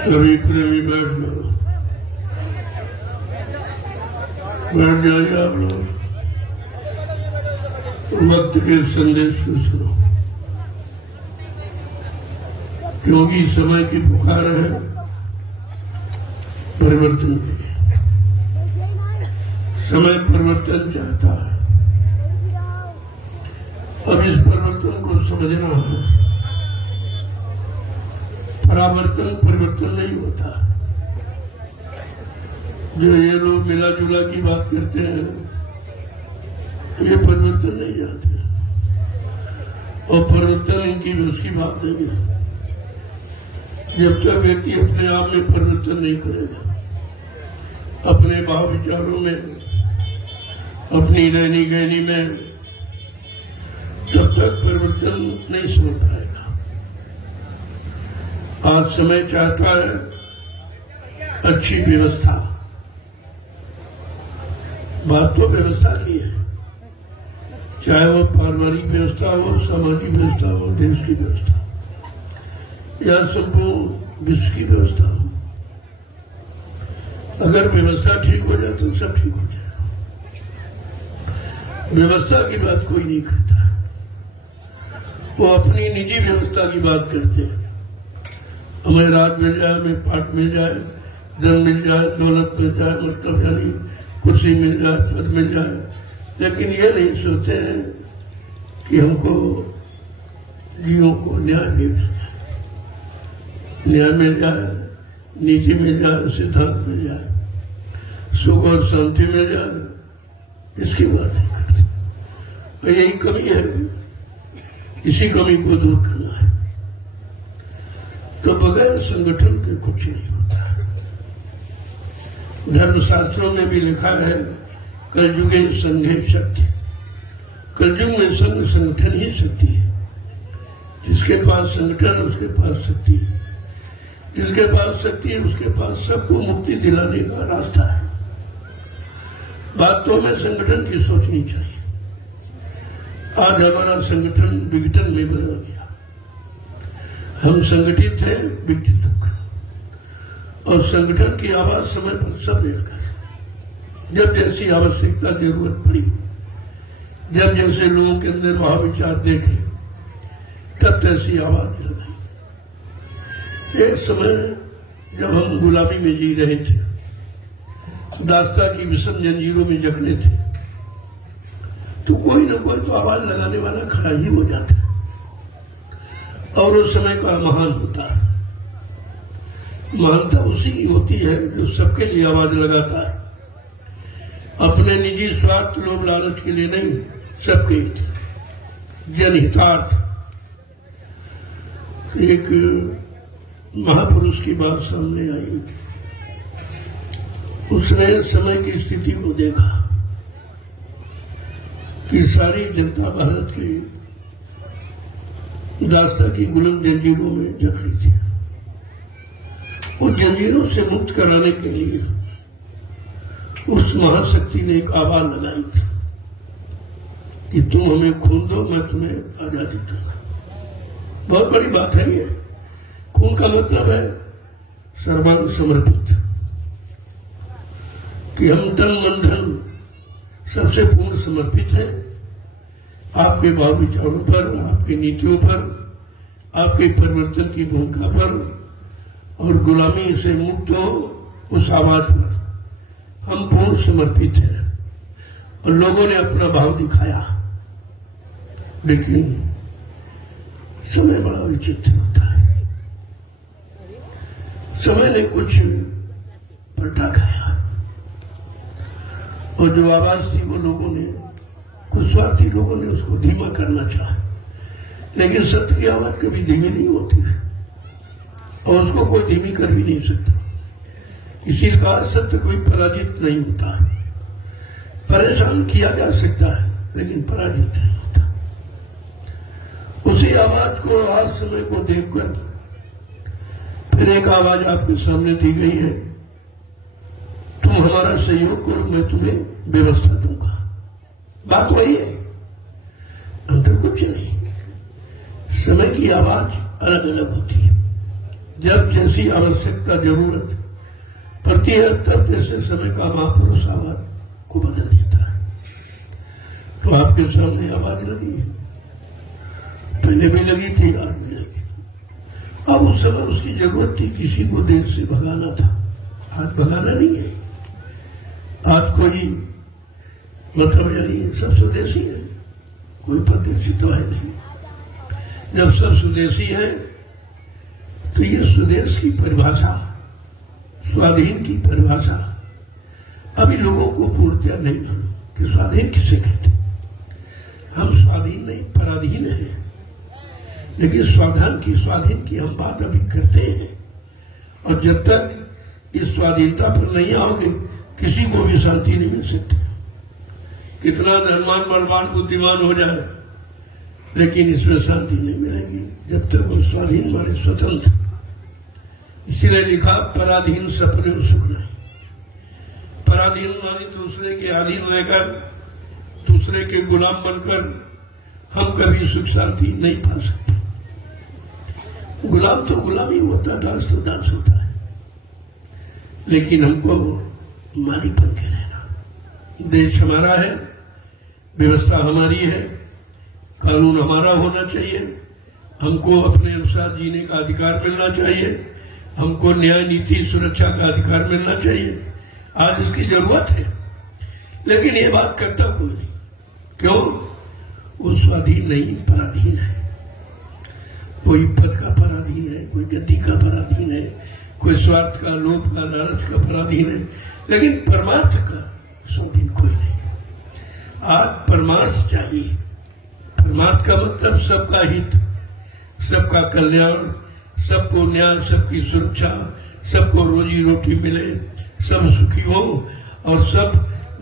सभी प्रेमी बैठ जाओ, बैठ जाइए आप लोग। वक्त के संदेश को सुनो, क्योंकि समय की पुकार है परिवर्तन की। समय परिवर्तन चाहता है। अब इस परिवर्तन को समझना है। परावर्तन परिवर्तन नहीं होता। जो ये लोग मिला जुला की बात करते हैं, ये परिवर्तन नहीं जानते, और परिवर्तन इनकी उसकी बात नहीं है। जब तक व्यक्ति अपने आप में परिवर्तन नहीं करेगा, अपने भाव विचारों में, अपनी रहनी गहनी में, तब तक परिवर्तन नहीं समझ पाएगा। आज समय चाहता है अच्छी व्यवस्था। बात तो व्यवस्था की है, चाहे वो पारिवारिक व्यवस्था हो, सामाजिक व्यवस्था हो, देश की व्यवस्था या संपूर्ण विश्व की व्यवस्था हो। अगर व्यवस्था ठीक हो जाए तो सब ठीक हो जाएगा। व्यवस्था की बात कोई नहीं करता, वो अपनी निजी व्यवस्था की बात करते हैं। हमें रात मिल जाए, हमें पाठ मिल जाए, धन मिल जाए, दौलत मिल जाए, मतलब यानी कुर्सी मिल जाए, पद मिल जाए, लेकिन ये नहीं सोचते हैं कि हमको जीवों को न्याय मिल जाए, न्याय मिल जाए, नीति मिल जाए, सिद्धांत मिल जाए, सुख और शांति मिल जाए, इसकी बात नहीं करते। तो यही कमी है, इसी कमी को दूर करना है। तो बगैर संगठन के कुछ नहीं होता। धर्मशास्त्रों में भी लिखा है, कलयुगे संघे शक्ति। कलयुग में संघ संगठन ही शक्ति है। जिसके पास संगठन उसके पास शक्ति है, जिसके पास शक्ति है उसके पास सबको मुक्ति दिलाने का रास्ता है। बात तो हमें संगठन की सोचनी चाहिए। आज हमारा संगठन विघटन में बदल गया। हम संगठित थे, विघटित हो गए, और संगठन की आवाज समय पर सब मिल गए। जब जैसी आवश्यकता जरूरत पड़ी, जब जैसे लोगों के अंदर भाव विचार देखे, तब तैसी आवाज मिल गई। एक समय जब हम गुलामी में जी रहे थे, दास्ता की विषम जंजीरों में जकड़े थे, तो कोई ना कोई तो आवाज लगाने वाला खड़ा ही हो जाता है, और उस समय का महान होता है। महानता उसी की होती है जो सबके लिए आवाज लगाता है, अपने निजी स्वार्थ लोभ लालच के लिए नहीं, सबके हित, जनहितार्थ। एक महापुरुष की बात सामने आई। उसने समय की स्थिति को देखा कि सारी जनता भारत की दास्ता की गुलाम जंजीरों में जकड़ी थी। उन जंजीरों से मुक्त कराने के लिए उस महाशक्ति ने एक आवाज लगाई थी कि तुम हमें खून दो, मैं तुम्हें आजादी दूंगा। बहुत बड़ी बात है ये। खून का मतलब है सर्वांग समर्पित, कि हम तन मन धन सबसे पूर्ण समर्पित हैं आपके भाव विचारों पर, आपकी नीतियों पर, आपके परिवर्तन की भूमिका पर, और गुलामी से मुक्त हो उस आवाज पर हम पूर्ण समर्पित हैं। और लोगों ने अपना भाव दिखाया, लेकिन समय बड़ा विचित्र होता है। समय ने कुछ पलटा खाया, और जो आवाज थी वो लोगों ने, कुछ स्वार्थी लोगों ने उसको धीमा करना चाहा। लेकिन सत्य की आवाज कभी धीमी नहीं होती, और उसको कोई धीमी कर भी नहीं सकता। इसी कारण सत्य कोई पराजित नहीं होता। परेशान किया जा सकता है, लेकिन पराजित नहीं होता। उसी आवाज को, आज समय को देखकर फिर एक आवाज आपके सामने दी गई है, तुम हमारा सहयोग करो, मैं तुम्हें व्यवस्था दूंगा। बात वही है, अंतर कुछ नहीं। समय की आवाज अलग अलग होती है। जब जैसी आवश्यकता जरूरत पड़ती है तब जैसे समय का महापुरुष आवाज को बदल देता है। तो आपके सामने आवाज लगी है, पहले भी लगी थी, आज भी लगी। अब उस समय उसकी जरूरत थी, किसी को देश से भगाना था, आज भगाना नहीं है। आज कोई मतलब यानी सब स्वदेशी है, कोई परदेशी तो है नहीं। जब सब स्वदेशी है तो ये स्वदेश की परिभाषा, स्वाधीन की परिभाषा अभी लोगों को पूर्णतया नहीं मालूम कि स्वाधीन किसे कहते। हम स्वाधीन नहीं पराधीन हैं, लेकिन स्वाधीन की हम बात अभी करते हैं। और जब तक इस स्वाधीनता पर नहीं आओगे किसी को भी शांति नहीं मिल सकती। कितना धनवान बलवान बुद्धिमान हो जाए लेकिन इसमें शांति नहीं मिलेगी जब तक वो स्वाधीन माने स्वतंत्र। इसीलिए लिखा पराधीन सपने सुख नहीं। पराधीन माने दूसरे के अधीन रहकर, दूसरे के गुलाम बनकर हम कभी सुख शांति नहीं पा सकते। गुलाम तो गुलामी होता, दास तो दास होता है, लेकिन हमको मालिक बन के रहना। देश हमारा है, व्यवस्था हमारी है, कानून हमारा होना चाहिए, हमको अपने अनुसार जीने का अधिकार मिलना चाहिए, हमको न्याय नीति सुरक्षा का अधिकार मिलना चाहिए। आज इसकी जरूरत है, लेकिन ये बात करता कोई नहीं। क्यों? वो स्वाधीन नहीं पराधीन है। कोई पद का पराधीन है, कोई गद्दी का पराधीन है, कोई स्वार्थ का, लोभ का, लालच का पराधीन है, लेकिन परमार्थ का स्वाधीन कोई नहीं। आज परमार्थ चाहिए। परमार्थ का मतलब सबका हित, सबका कल्याण, सबको न्याय, सबकी सुरक्षा, सबको रोजी रोटी मिले, सब सुखी हो और सब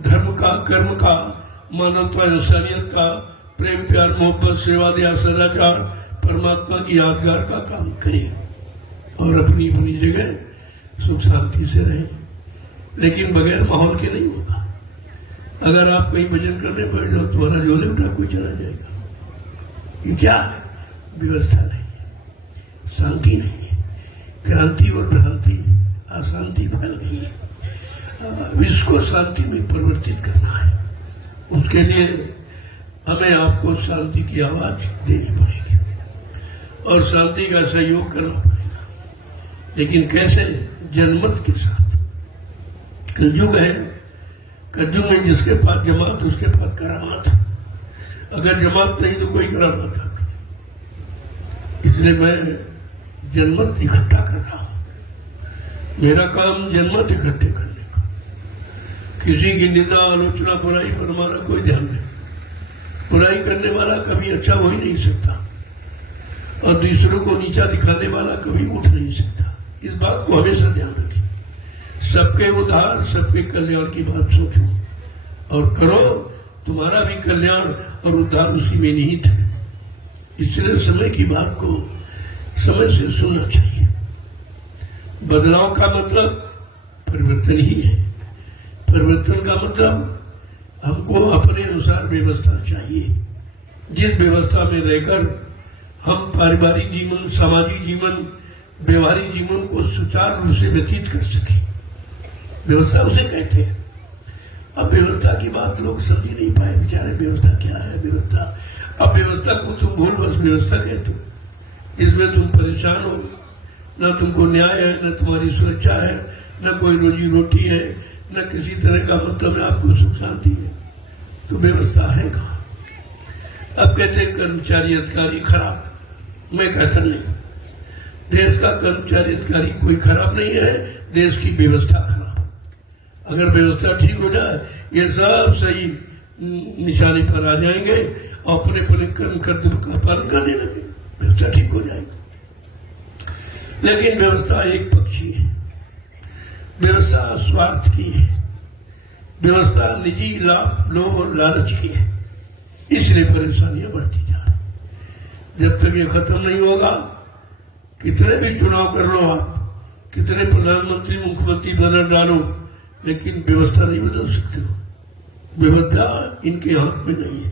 धर्म का, कर्म का, मानवता, इंसानियत का, प्रेम प्यार मोहब्बत सेवा दया सदाचार परमात्मा की यादगार का काम करे और अपनी अपनी जगह सुख शांति से रहे। लेकिन बगैर माहौल के नहीं होगा। अगर आप कहीं भजन करने बैठ जाओ तुम्हारा झोले उठा कोई चला जाएगा। ये क्या है? व्यवस्था नहीं है, शांति नहीं है, क्रांति और भ्रांति, अशांति फैल गई है। विश्व को शांति में परिवर्तित करना है, उसके लिए हमें आपको शांति की आवाज देनी पड़ेगी और शांति का सहयोग करना पड़ेगा। लेकिन कैसे? जनमत के साथ। कलयुग है, कलयुग में जिसके पास जमात उसके पास करामात। अगर जमात नहीं तो कोई करामात आती। इसलिए मैं जनमत इकट्ठा कर रहा हूं। मेरा काम जनमत इकट्ठे करने का। किसी की निंदा आलोचना बुराई पर हमारा कोई ध्यान नहीं। बुराई करने वाला कभी अच्छा हो ही नहीं सकता और दूसरों को नीचा दिखाने वाला कभी उठ नहीं सकता। इस बात को हमेशा ध्यान रखें। सबके उद्धार, सबके कल्याण की बात सोचो और करो। तुम्हारा भी कल्याण और उद्धार उसी में निहित है। इसलिए समय की बात को समय से सुनना चाहिए। बदलाव का मतलब परिवर्तन ही है। परिवर्तन का मतलब हमको अपने अनुसार व्यवस्था चाहिए, जिस व्यवस्था में रहकर हम पारिवारिक जीवन, सामाजिक जीवन, व्यवहारिक जीवन को सुचारू रूप से व्यतीत कर सके। व्यवस्था उसे कहते हैं। अब व्यवस्था की बात लोग समझ नहीं पाए बेचारे। व्यवस्था क्या है? व्यवस्था, अब व्यवस्था को तुम भूल बस व्यवस्था कहते हो। इसमें तुम परेशान हो, न तुमको न्याय है, न तुम्हारी सुरक्षा है, न कोई रोजी रोटी है, न किसी तरह का मतलब आपको सुख शांति है। तो व्यवस्था है कहाँ? अब कहते हैं कर्मचारी अधिकारी खराब। मैं कहता नहीं, देश का कर्मचारी अधिकारी कोई खराब नहीं है, देश की व्यवस्था खराब। अगर व्यवस्था ठीक हो जाए ये सब सही निशाने पर आ जाएंगे और अपने अपने कर्म कर्तव्य का पालन करने लगे, व्यवस्था ठीक हो जाएगी। लेकिन व्यवस्था एक पक्षी है। व्यवस्था स्वार्थ की है, व्यवस्था निजी लाभ, लोभ और लालच की है। इसलिए परेशानियां बढ़ती जा रही। जब तक ये खत्म नहीं होगा, कितने भी चुनाव कर लो आप, कितने प्रधानमंत्री मुख्यमंत्री बदल डालो, लेकिन व्यवस्था नहीं बदल सकते हो। व्यवस्था इनके हाथ में नहीं है।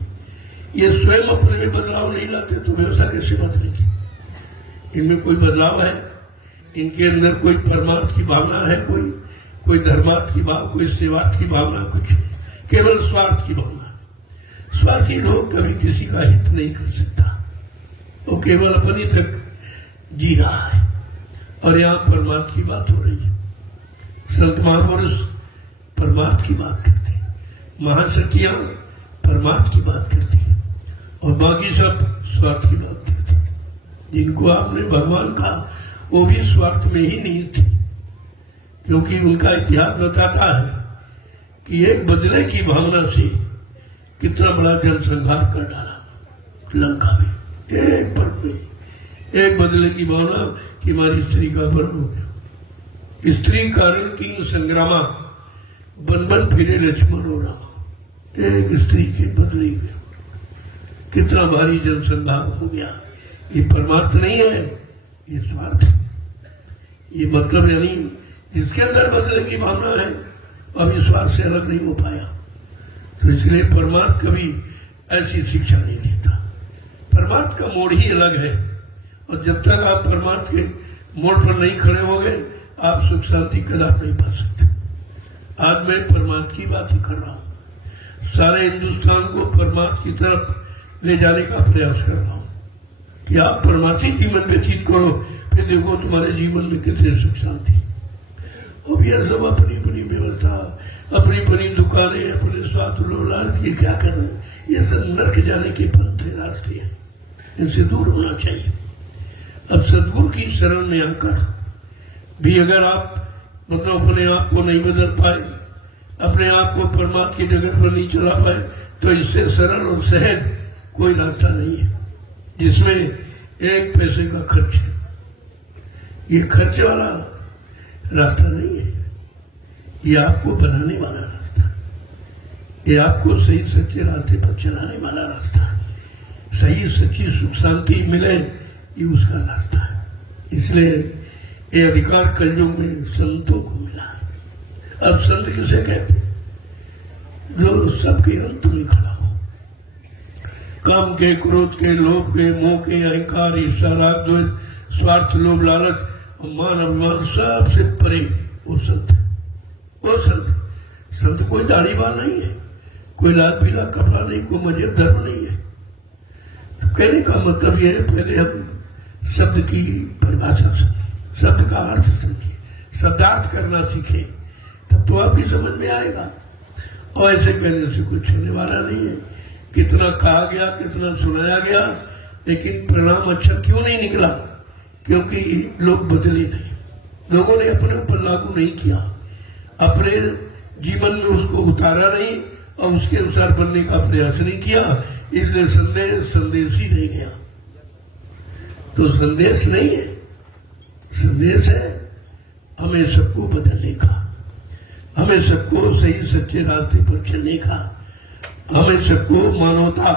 ये स्वयं अपने में बदलाव नहीं लाते तो व्यवस्था कैसे बदलेगी? इनमें कोई बदलाव है? इनके अंदर कोई परमार्थ की भावना है? कोई धर्मार्थ की भाव, कोई सेवार्थ की भावना? कुछ नहीं, केवल स्वार्थ की भावना। स्वार्थी लोग कभी किसी का हित नहीं कर सकता, वो केवल अपनी तक जी रहा है। और यहाँ परमार्थ की बात हो रही है। संत महापुरुष परमार्थ की बात करते हैं, महाशक्तियां परमार्थ की बात करती है, और बाकी सब स्वार्थ की बात करते हैं। जिनको आपने भगवान कहा वो भी स्वार्थ में ही नहीं थे, क्योंकि उनका इतिहास बताता है कि एक बदले की भावना से कितना बड़ा जनसंहार कर डाला लंका में। एक पल में एक बदले की भावना कि हमारी स्त्री का वर्ण हो गया। स्त्री कारण किंग संग्रामा, बन बन फिरे लक्ष्मण और रामा। एक स्त्री के बदले में कितना भारी जनसंहार हो गया। ये परमार्थ नहीं है, ये स्वार्थ। ये मतलब यानी जिसके अंदर बदले की भावना है अभी स्वार्थ से अलग नहीं हो पाया। तो इसलिए परमार्थ कभी ऐसी शिक्षा नहीं देता। परमार्थ का मोड़ ही अलग है, और जब तक आप परमार्थ के मोड़ पर नहीं खड़े होंगे आप सुख शांति कदापि नहीं पा सकते। आज मैं परमार्थ की बात ही कर रहा हूं, सारे हिंदुस्तान को परमार्थ की तरफ ले जाने का प्रयास कर रहा हूं कि आप परमार्थी जीवन व्यतीत करो, फिर देखो तुम्हारे जीवन में कितनी सुख शांति। अब यह सब अपनी अपनी व्यवस्था, अपनी अपनी दुकानें, अपने स्वार्थ लोलालच की क्या कर रहे हैं? ये सब नरक जाने के पंथ रास्ते हैं, इनसे दूर होना चाहिए। अब सदगुरु की शरण में आकर भी अगर आप मतलब अपने आप को नहीं बदल पाए, अपने आप को परमात्मा की जगह पर नहीं चला पाए, तो इससे सरल और सहज कोई रास्ता नहीं है जिसमें एक पैसे का खर्च है। ये खर्चे वाला रास्ता नहीं है, ये आपको बनाने वाला रास्ता, ये आपको सही सच्चे रास्ते पर चलाने वाला रास्ता है। सही सच्ची सुख शांति मिले, ये उसका रास्ता है। इसलिए ये अधिकार कलयुग में संतों को मिला। अब संत किसे कहते हैं? जो सबके अंत में खड़ा हो, काम के, क्रोध के, लोभ के, मोह के, अहंकार, ईर्ष्या, राग, द्वेष, स्वार्थ, लोभ, लालच और मान अभिमान सबसे परे वो संत। वो संत कोई दाढ़ी बाल नहीं है, कोई लाल पीला कपड़ा नहीं, कोई मजहब धर्म नहीं है। तो कहने का मतलब यह है, पहले हम शब्द की परिभाषा सुनिए, शब्द का अर्थ समझिए, शब्दार्थ करना सीखे, तब तो आपकी समझ में आएगा। और ऐसे कहने से कुछ होने वाला नहीं है। कितना कहा गया, कितना सुनाया गया, लेकिन परिणाम अच्छा क्यों नहीं निकला? क्योंकि लोग बदले नहीं, लोगों ने अपने ऊपर लागू नहीं किया, अपने जीवन में उसको उतारा नहीं और उसके अनुसार बनने का प्रयास नहीं किया। इसलिए संदेश ही नहीं गया। तो संदेश नहीं है, संदेश है हमें सबको बदलने का, हमें सबको सही सच्चे रास्ते पर चलने का, हमें सबको मानवता,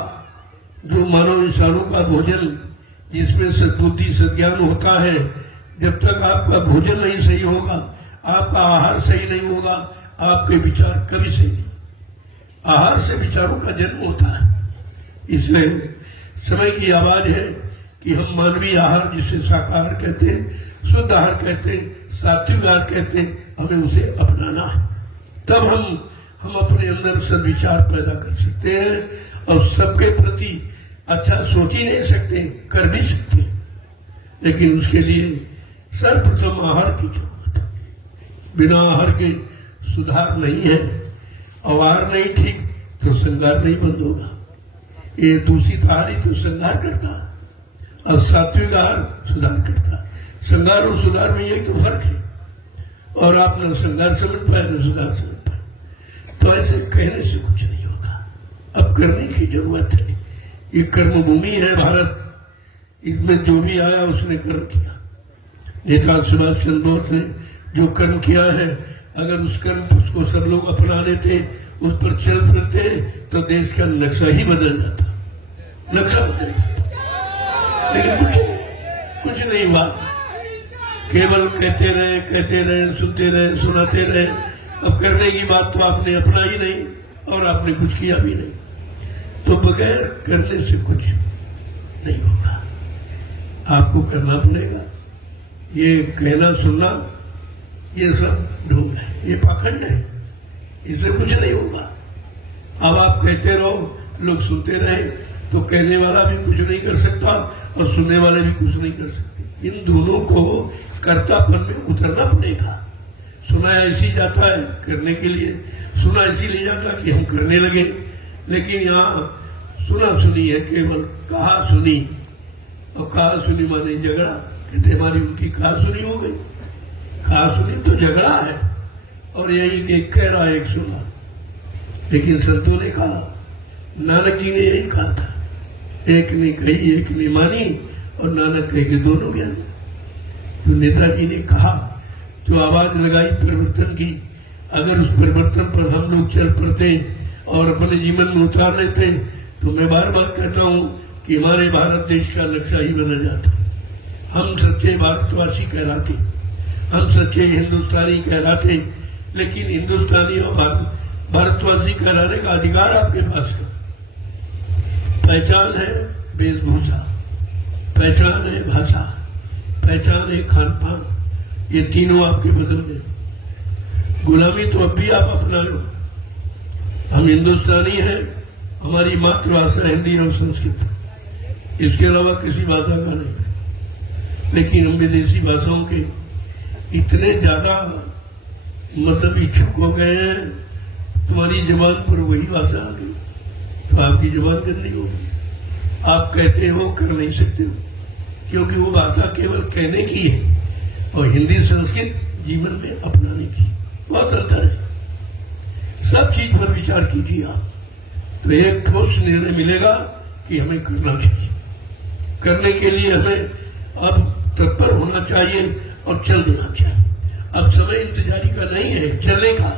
जो मानव इंसानों का भोजन जिसमें सद्बुद्धि सद्ज्ञान होता है, जब तक आपका भोजन नहीं सही होगा, आपका आहार सही नहीं होगा, आपके विचार कभी सही नहीं। आहार से विचारों का जन्म होता है। इसलिए समय की आवाज है कि हम मानवीय आहार, जिसे शाकाहार कहते हैं, शुद्ध आहार कहते हैं, सात्विक आहार कहते हैं, हमें उसे अपनाना है। तब हम अपने अंदर सद्विचार पैदा कर सकते हैं और सबके प्रति अच्छा सोच ही नहीं सकते, कर भी सकते, लेकिन उसके लिए सर्वप्रथम आहार की जरूरत है। बिना आहार के सुधार नहीं है, और आहार नहीं ठीक तो श्रृंगार नहीं बंद होगा। ये दूषित आहार ही तो श्रृंगार करता, और सात्विक आहार सुधार करता। श्रृंगार और सुधार में यही तो फर्क है, और आप न श्रृंगार समझ पाए न सुधार समझ पाए। तो ऐसे कहने से कुछ नहीं होगा, अब करने की जरूरत है। ये कर्म भूमि है भारत, इसमें जो भी आया उसने कर्म किया। नेता सुभाष चंद्र बोस ने जो कर्म किया है, अगर उस कर्म उसको सब लोग अपना लेते, उस पर चल फिरते, तो देश का नक्शा ही बदल जाता, नक्शा बदल जाता। लेकिन कुछ नहीं हुआ, केवल कहते रहे, सुनते रहे, सुनाते रहे। अब करने की बात तो आपने अपना ही नहीं, और आपने कुछ किया भी नहीं। तो बगैर करने से कुछ नहीं होगा। आपको करना पड़ेगा। ये कहना सुनना ये सब ढोंग है, ये पाखंड है, इससे कुछ नहीं होगा। अब आप कहते रहो, लोग सुनते रहे, तो कहने वाला भी कुछ नहीं कर सकता और सुनने वाले भी कुछ नहीं कर सकते। इन दोनों को कर्तापन में उतरना पड़ेगा। सुना ऐसी जाता है करने के लिए, सुना इसीलिए जाता कि हम करने लगे, लेकिन यहाँ सुना सुनी है केवल, कहा सुनी, और कहा सुनी माने झगड़ा। कहते हमारी उनकी कहा सुनी हो गई, कहा सुनी तो झगड़ा है, और यही कि एक कह रहा है एक सुना। लेकिन संतों ने कहा, नानक जी ने यही कहा था, एक ने कही एक ने मानी, और नानक कहे के दोनों ज्ञानी। तो नेताजी ने कहा, जो आवाज लगाई परिवर्तन की, अगर उस परिवर्तन पर हम लोग चल पड़ते और अपने जीवन में उतार लेते, तो मैं बार बार कहता हूं कि हमारे भारत देश का नक्शा ही बदल जाता। हम सच्चे भारतवासी कहलाते, हम सच्चे हिंदुस्तानी कहलाते, लेकिन हिंदुस्तानी और भारतवासी कहलाने का अधिकार आपके पास है। पहचान है वेशभूषा, पहचान है भाषा, पहचान है खान पान, ये तीनों आपके बदल गए। गुलामी तो अब भी आप अपना लो। हम हिंदुस्तानी हैं, हमारी मातृभाषा हिंदी और संस्कृत, इसके अलावा किसी भाषा का नहीं। लेकिन हम विदेशी भाषाओं के इतने ज्यादा मतलब इच्छुक हो गए हैं, तुम्हारी जबान पर वही भाषा आ गई तो आपकी जबान गंदी होगी। आप कहते हो कर नहीं सकते हो, क्योंकि वो भाषा केवल कहने की है और हिंदी संस्कृत जीवन में अपनाने की बहुत अंतर है। सब चीज पर विचार कीजिए आप, तो एक ठोस निर्णय मिलेगा कि हमें करना चाहिए। करने के लिए हमें अब तत्पर होना चाहिए और चल देना चाहिए। अब समय इंतजारी का नहीं है, चलने का।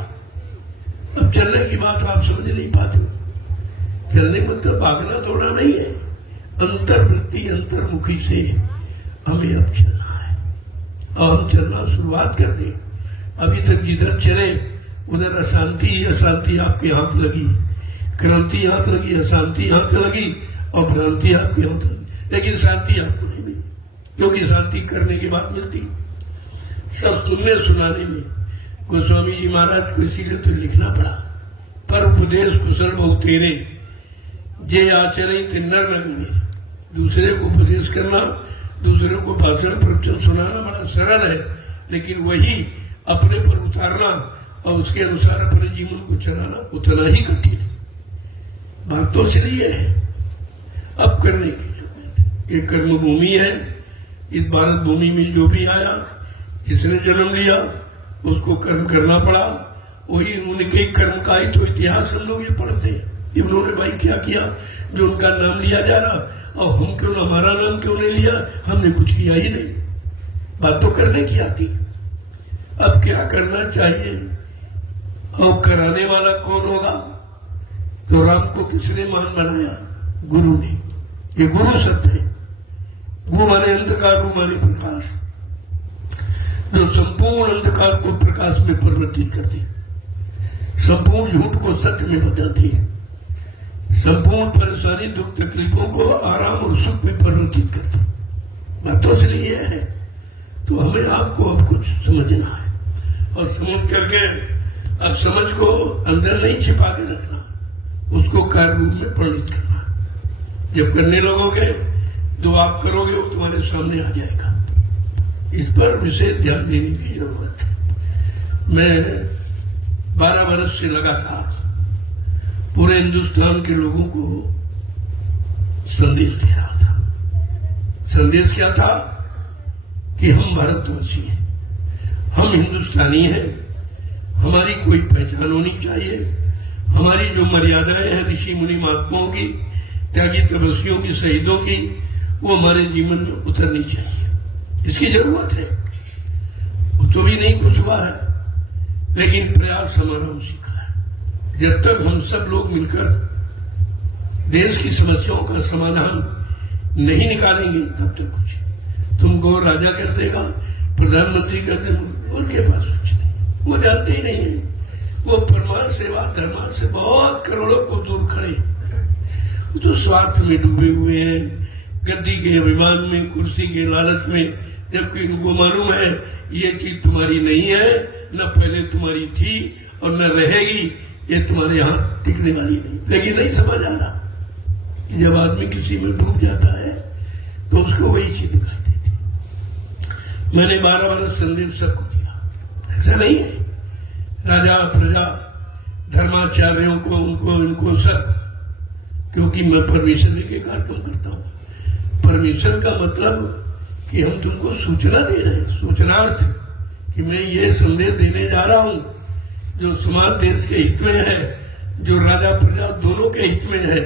अब चलने की बात आप समझ नहीं पाते। चलने मतलब भागना दौड़ना नहीं है, अंतर्वृत्ति अंतर्मुखी से हमें अब चलना है और हम चलना शुरुआत कर दें। अभी तक जिधर चले उधर अशांति अशांति आपके हाथ लगी, क्रांति हाथ लगी, अशांति हाथ लगी और भ्रांति आपके हाथ लगी, लेकिन शांति आपको नहीं मिली, क्योंकि शांति करने के बाद मिलती। सब सुनने सुनाने में गोस्वामी जी महाराज को इसीलिए तो लिखना पड़ा, पर उपदेश कुशल बहु तेरे जे आचरण ते नर लगने। दूसरे को उपदेश करना, दूसरे को भाषण प्रवचन सुनाना बड़ा सरल है, लेकिन वही अपने पर उतारना और उसके अनुसार अपने जीवन को चलाना उतना ही कठिन है। बात तो इसलिए है अब करने की जरूरत। ये कर्म भूमि है, इस भारत भूमि में जो भी आया, जिसने जन्म लिया उसको कर्म करना पड़ा। वही उनके कर्म का ही तो इतिहास हम लोग ये पढ़ते हैं कि उन्होंने भाई क्या किया जो उनका नाम लिया जा रहा, और हम क्यों हमारा नाम क्यों नहीं लिया, हमने कुछ किया ही नहीं। बात तो करने की आती। अब क्या करना चाहिए और कराने वाला कौन होगा? तो राम को किसने महान बनाया? गुरु ने। ये गुरु सत्य है। वो माने अंधकार, वो माने प्रकाश, जो संपूर्ण अंधकार को प्रकाश में परिवर्तित करती, संपूर्ण झूठ को सत्य में बदलती, संपूर्ण परेशानी दुख तकलीफों को आराम और सुख में परिवर्तित करती। बात तो इसलिए है। तो हमें आपको अब कुछ समझना है, और समझ करके अब समझ को अंदर नहीं छिपा के रखना, उसको कार्य रूप में परिणित करना। जब करने लगोगे जो आप करोगे वो तुम्हारे सामने आ जाएगा। इस पर विशेष ध्यान देने की जरूरत है। मैं 12 वर्ष से लगातार पूरे हिंदुस्तान के लोगों को संदेश दे रहा था। संदेश क्या था कि हम भारतवासी हैं, हम हिंदुस्तानी हैं, हमारी कोई पहचान होनी चाहिए, हमारी जो मर्यादाएं हैं ऋषि मुनि महात्माओं की, त्यागी तपस्वियों की, शहीदों की, वो हमारे जीवन में उतरनी चाहिए। इसकी जरूरत है। तो भी नहीं कुछ हुआ है, लेकिन प्रयास हमारा उसी का है। जब तक हम सब लोग मिलकर देश की समस्याओं का समाधान नहीं निकालेंगे तब तक कुछ। तुमको राजा कर देगा, प्रधानमंत्री कर देगा, उनके पास कुछ नहीं, वो जानते ही नहीं है। वो परमार्थ सेवा धर्मार्थ से बहुत करोड़ों को दूर खड़े, वो तो स्वार्थ में डूबे हुए हैं, गद्दी के अभिमान में, कुर्सी के लालच में, जबकि इनको मालूम है ये चीज तुम्हारी नहीं है, न पहले तुम्हारी थी और न रहेगी, ये तुम्हारे यहाँ टिकने वाली नहीं। लेकिन नहीं समझ आ रहा कि जब आदमी किसी में डूब जाता है तो उसको वही चीज दिखाई देती। मैंने 12 वर्ष संदेश सबको दिया, ऐसा नहीं है। राजा प्रजा धर्माचार्यों को, उनको इनको सब, क्योंकि मैं परमिशन लेके कार्यक्रम करता हूँ। परमिशन का मतलब कि हम तुमको सूचना दे रहे हैं, सूचनार्थ कि मैं ये संदेश देने जा रहा हूँ जो समाज देश के हित में है, जो राजा प्रजा दोनों के हित में है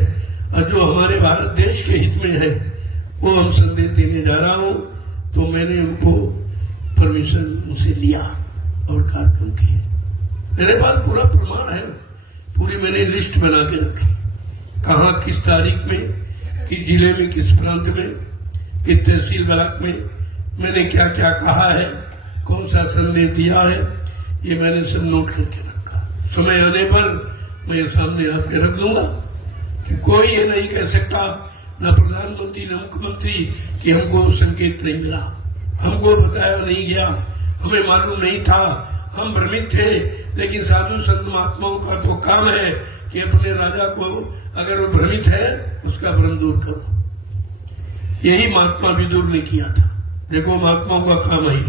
और जो हमारे भारत देश के हित में है, वो हम संदेश देने जा रहा हूँ। तो मैंने उनको परमिशन उनसे लिया और कार्यक्रम किए। मेरे पास पूरा प्रमाण है, पूरी मैंने लिस्ट बना के रखी, कहाँ किस तारीख में, किस जिले में, किस प्रांत में, किस तहसील ब्लॉक में मैंने क्या क्या कहा है, कौन सा संदेश दिया है, ये मैंने सब नोट करके रखा। समय आने पर मैं ये सामने आपके रख दूंगा कि कोई ये नहीं कह सकता, न प्रधानमंत्री न मुख्यमंत्री, कि हमको संकेत नहीं मिला, हमको बताया नहीं गया, हमें मालूम नहीं था, हम भ्रमित थे। लेकिन साधु संत महात्माओं का तो काम है कि अपने राजा को अगर वो भ्रमित है उसका भ्रम दूर करो। यही महात्मा विदुर ने किया था। देखो महात्माओं का काम है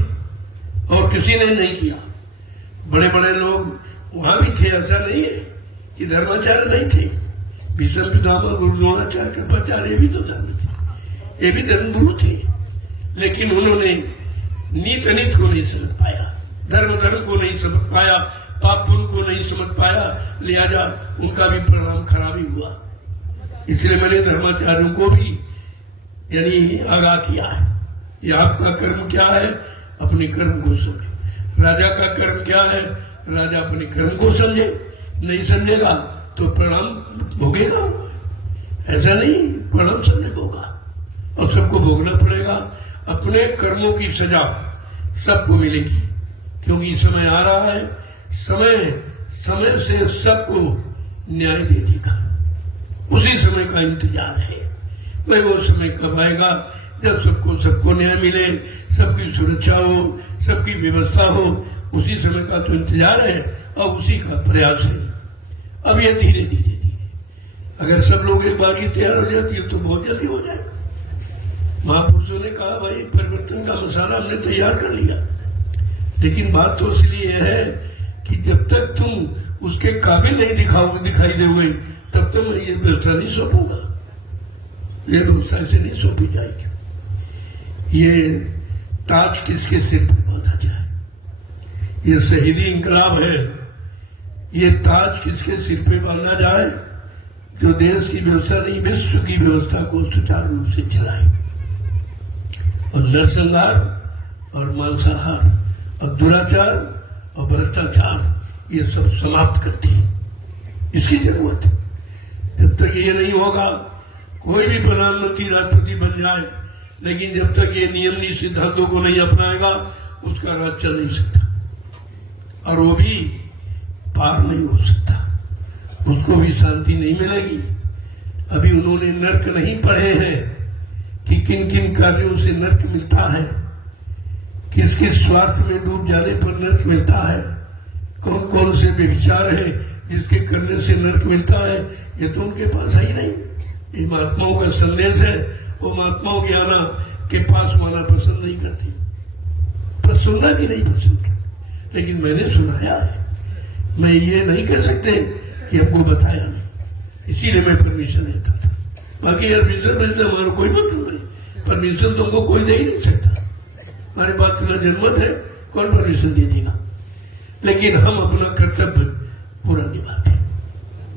और किसी ने नहीं किया। बड़े बड़े लोग वहां भी थे, ऐसा नहीं है कि धर्माचार्य नहीं थे। भीष्म पितामह, गुरु द्रोणाचार्य, कृपाचार्य ये भी तो धर्म थे, ये भी धर्मगुरु थे। लेकिन उन्होंने नीत अनित को नहीं समझ पाया, धर्म को नहीं समझ पाया, पाप पुण्य को नहीं समझ पाया, लिहाजा उनका भी परिणाम खराब ही हुआ। इसलिए मैंने धर्माचार्यों को भी यानी आगाह किया है, ये आपका कर्म क्या है, अपने कर्म को समझे। राजा का कर्म क्या है, राजा अपने कर्म को समझे, नहीं समझेगा तो परिणाम भोगेगा। ऐसा नहीं, परिणाम सबने भोगा और सबको भोगना पड़ेगा। अपने कर्मों की सजा सबको मिलेगी, क्योंकि समय आ रहा है, समय से सबको न्याय दे देगा। उसी समय का इंतजार है। वही वो समय कब आएगा जब सबको न्याय मिले, सबकी सुरक्षा हो, सबकी व्यवस्था हो। उसी समय का तो इंतजार है और उसी का प्रयास है। अब ये धीरे धीरे अगर सब लोग एक बार की तैयार हो जाती है तो बहुत जल्दी हो जाएगा। महापुरुषों ने कहा भाई परिवर्तन का मसाला हमने तैयार कर लिया, लेकिन बात तो इसलिए है कि जब तक तुम उसके काबिल नहीं दिखाई दोगे तब तक मैं ये व्यवस्था नहीं सौंपूंगा। ये व्यवस्था से नहीं सौंपी जाएगी। ये ताज किसके सिर पर बांधा जाए, ये शहीदी इंकलाब है। ये ताज किसके सिर पे बांधा जाए, जो देश की व्यवस्था नहीं विश्व की व्यवस्था को सुचारू रूप से चलाए और नरसंहार और मांसाहार और दुराचार और भ्रष्टाचार ये सब समाप्त करती है। इसकी जरूरत है। जब तक ये नहीं होगा, कोई भी प्रधानमंत्री राष्ट्रपति बन जाए, लेकिन जब तक ये नियम नीति सिद्धांतों को नहीं अपनाएगा उसका राज चल नहीं सकता और वो भी पार नहीं हो सकता, उसको भी शांति नहीं मिलेगी। अभी उन्होंने नर्क नहीं पढ़े हैं कि किन किन कार्यों से नर्क मिलता है, किस किस स्वार्थ में डूब जाने पर नर्क मिलता है, कौन कौन से व्यभिचार है जिसके करने से नर्क मिलता है। ये तो उनके पास है ही नहीं। ये महात्माओं का संदेश है, वो महात्माओं के आना के पास आना पसंद नहीं करती, पर सुनना भी नहीं पसंद करती। लेकिन मैंने सुनाया है, मैं ये नहीं कह सकते कि हमको बताया नहीं, इसीलिए मैं परमिशन लेता था। बाकी परमिशन हमारा कोई मतलब नहीं, परमिशन तो हमको कोई दे ही नहीं सकता। हमारे पास इतना जनमत है, कौन परमिशन दे देगा। लेकिन हम अपना कर्तव्य पूरा निभाते,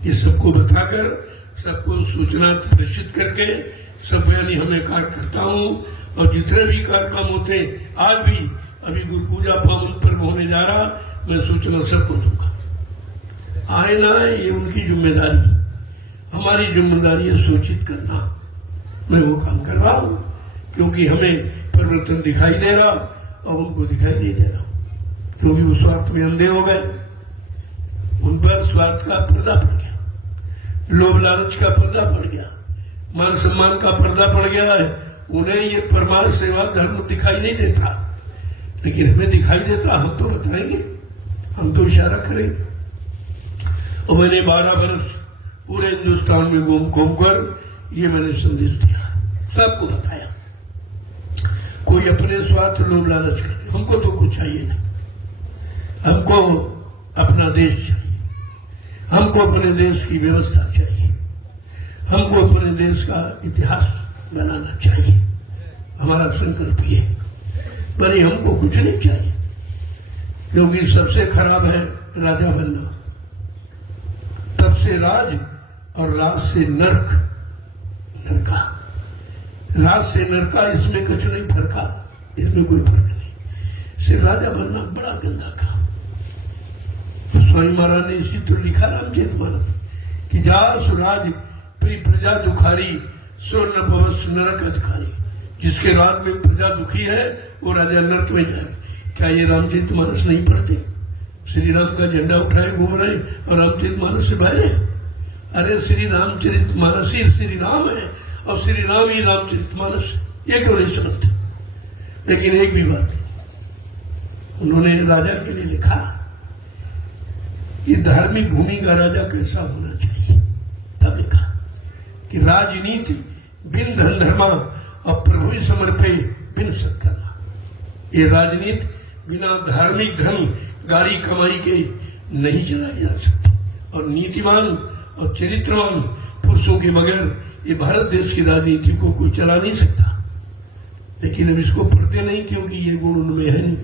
ये सबको बताकर, सबको सूचना निश्चित करके सब यानी हमें कार्य करता हूँ। और जितने भी कार्यक्रम होते आज भी, अभी गुरु पूजा पावन पर्व होने जा रहा, मैं सूचना सबको दूंगा। आए ना आए ये उनकी जिम्मेदारी, हमारी जिम्मेदारी है सूचित करना। मैं वो काम कर रहा हूँ क्योंकि हमें परिवर्तन दिखाई दे रहा और उनको दिखाई नहीं दे रहा, क्योंकि वो स्वार्थ में अंधे हो गए। उन पर स्वार्थ का पर्दा पड़ गया, लोभ लालच का पर्दा पड़ गया, मान सम्मान का पर्दा पड़ गया है, उन्हें ये परमार्थ सेवा धर्म दिखाई नहीं देता, लेकिन हमें दिखाई देता। हम तो बताएंगे, हम तो इशारा करेंगे। और मैंने 12 वर्ष पूरे हिंदुस्तान में घूम घूम कर ये मैंने संदेश दिया, सबको बताया। कोई अपने स्वार्थ लोभ लालच करे, हमको तो कुछ चाहिए नहीं। हमको अपना देश चाहिए, हमको अपने देश की व्यवस्था चाहिए, हमको अपने देश का इतिहास बनाना चाहिए। हमारा संकल्प ये, पर हमको कुछ नहीं चाहिए, क्योंकि सबसे खराब है राजा बनना। तब से राज और राज से नरक, नरका, राज से नरका, इसमें कुछ नहीं फर्का, इसमें कोई फर्क नहीं। सिर्फ राजा बनना बड़ा गंदा काम। स्वामी महाराज ने इसी तो लिखा रामचरितमानस कि जा सुराज प्रिय प्रजा दुखारी, सो न पवस नरक अधिकारी। जिसके राज में प्रजा दुखी है वो राजा नरक में जाए। क्या ये रामचरितमानस नहीं पढ़ते? श्री राम का झंडा उठाए घूम रहे और रामचरितमानस से बह रहे। अरे श्री रामचरितमानस ही श्री राम है और श्री राम ही रामचरितमानस, ये क्यों नहीं समझते? लेकिन एक भी बात नहीं, उन्होंने राजा के लिए लिखा कि धार्मिक भूमि का राजा कैसा होना चाहिए। तब लिखा कि राजनीति बिन धन धर्मा और प्रभु समर्पे बिन सत्कर्मा। ये राजनीति बिना धार्मिक धन गाड़ी कमाई के नहीं चलाई जा सकती, और नीतिवान और चरित्रवान पुरुषों के बगैर ये भारत देश की राजनीति को कोई चला नहीं सकता। लेकिन अब इसको पढ़ते नहीं, क्योंकि ये गुण उनमें है नहीं।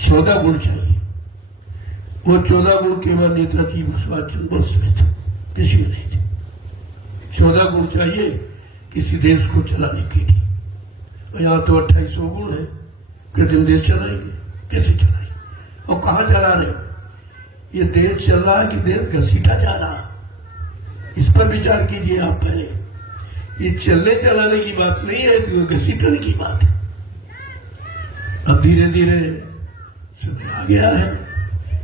14 गुण चाहिए, वो 14 गुण केवल नेताजी सुभाष चंद्र बोस में थे, किसी में नहीं थे। 14 गुण चाहिए किसी देश को चलाने के लिए, और यहाँ तो 2800 गुण है। कहते हम देश चलाएंगे, कैसे चलाएंगे और कहाँ चला रहे? ये देश चल रहा है कि देश घसीटा जा रहा है? इस पर विचार कीजिए आप पहले। ये चलने चलाने की बात नहीं है, तो घसीटने की बात है। अब धीरे धीरे समय आ गया है,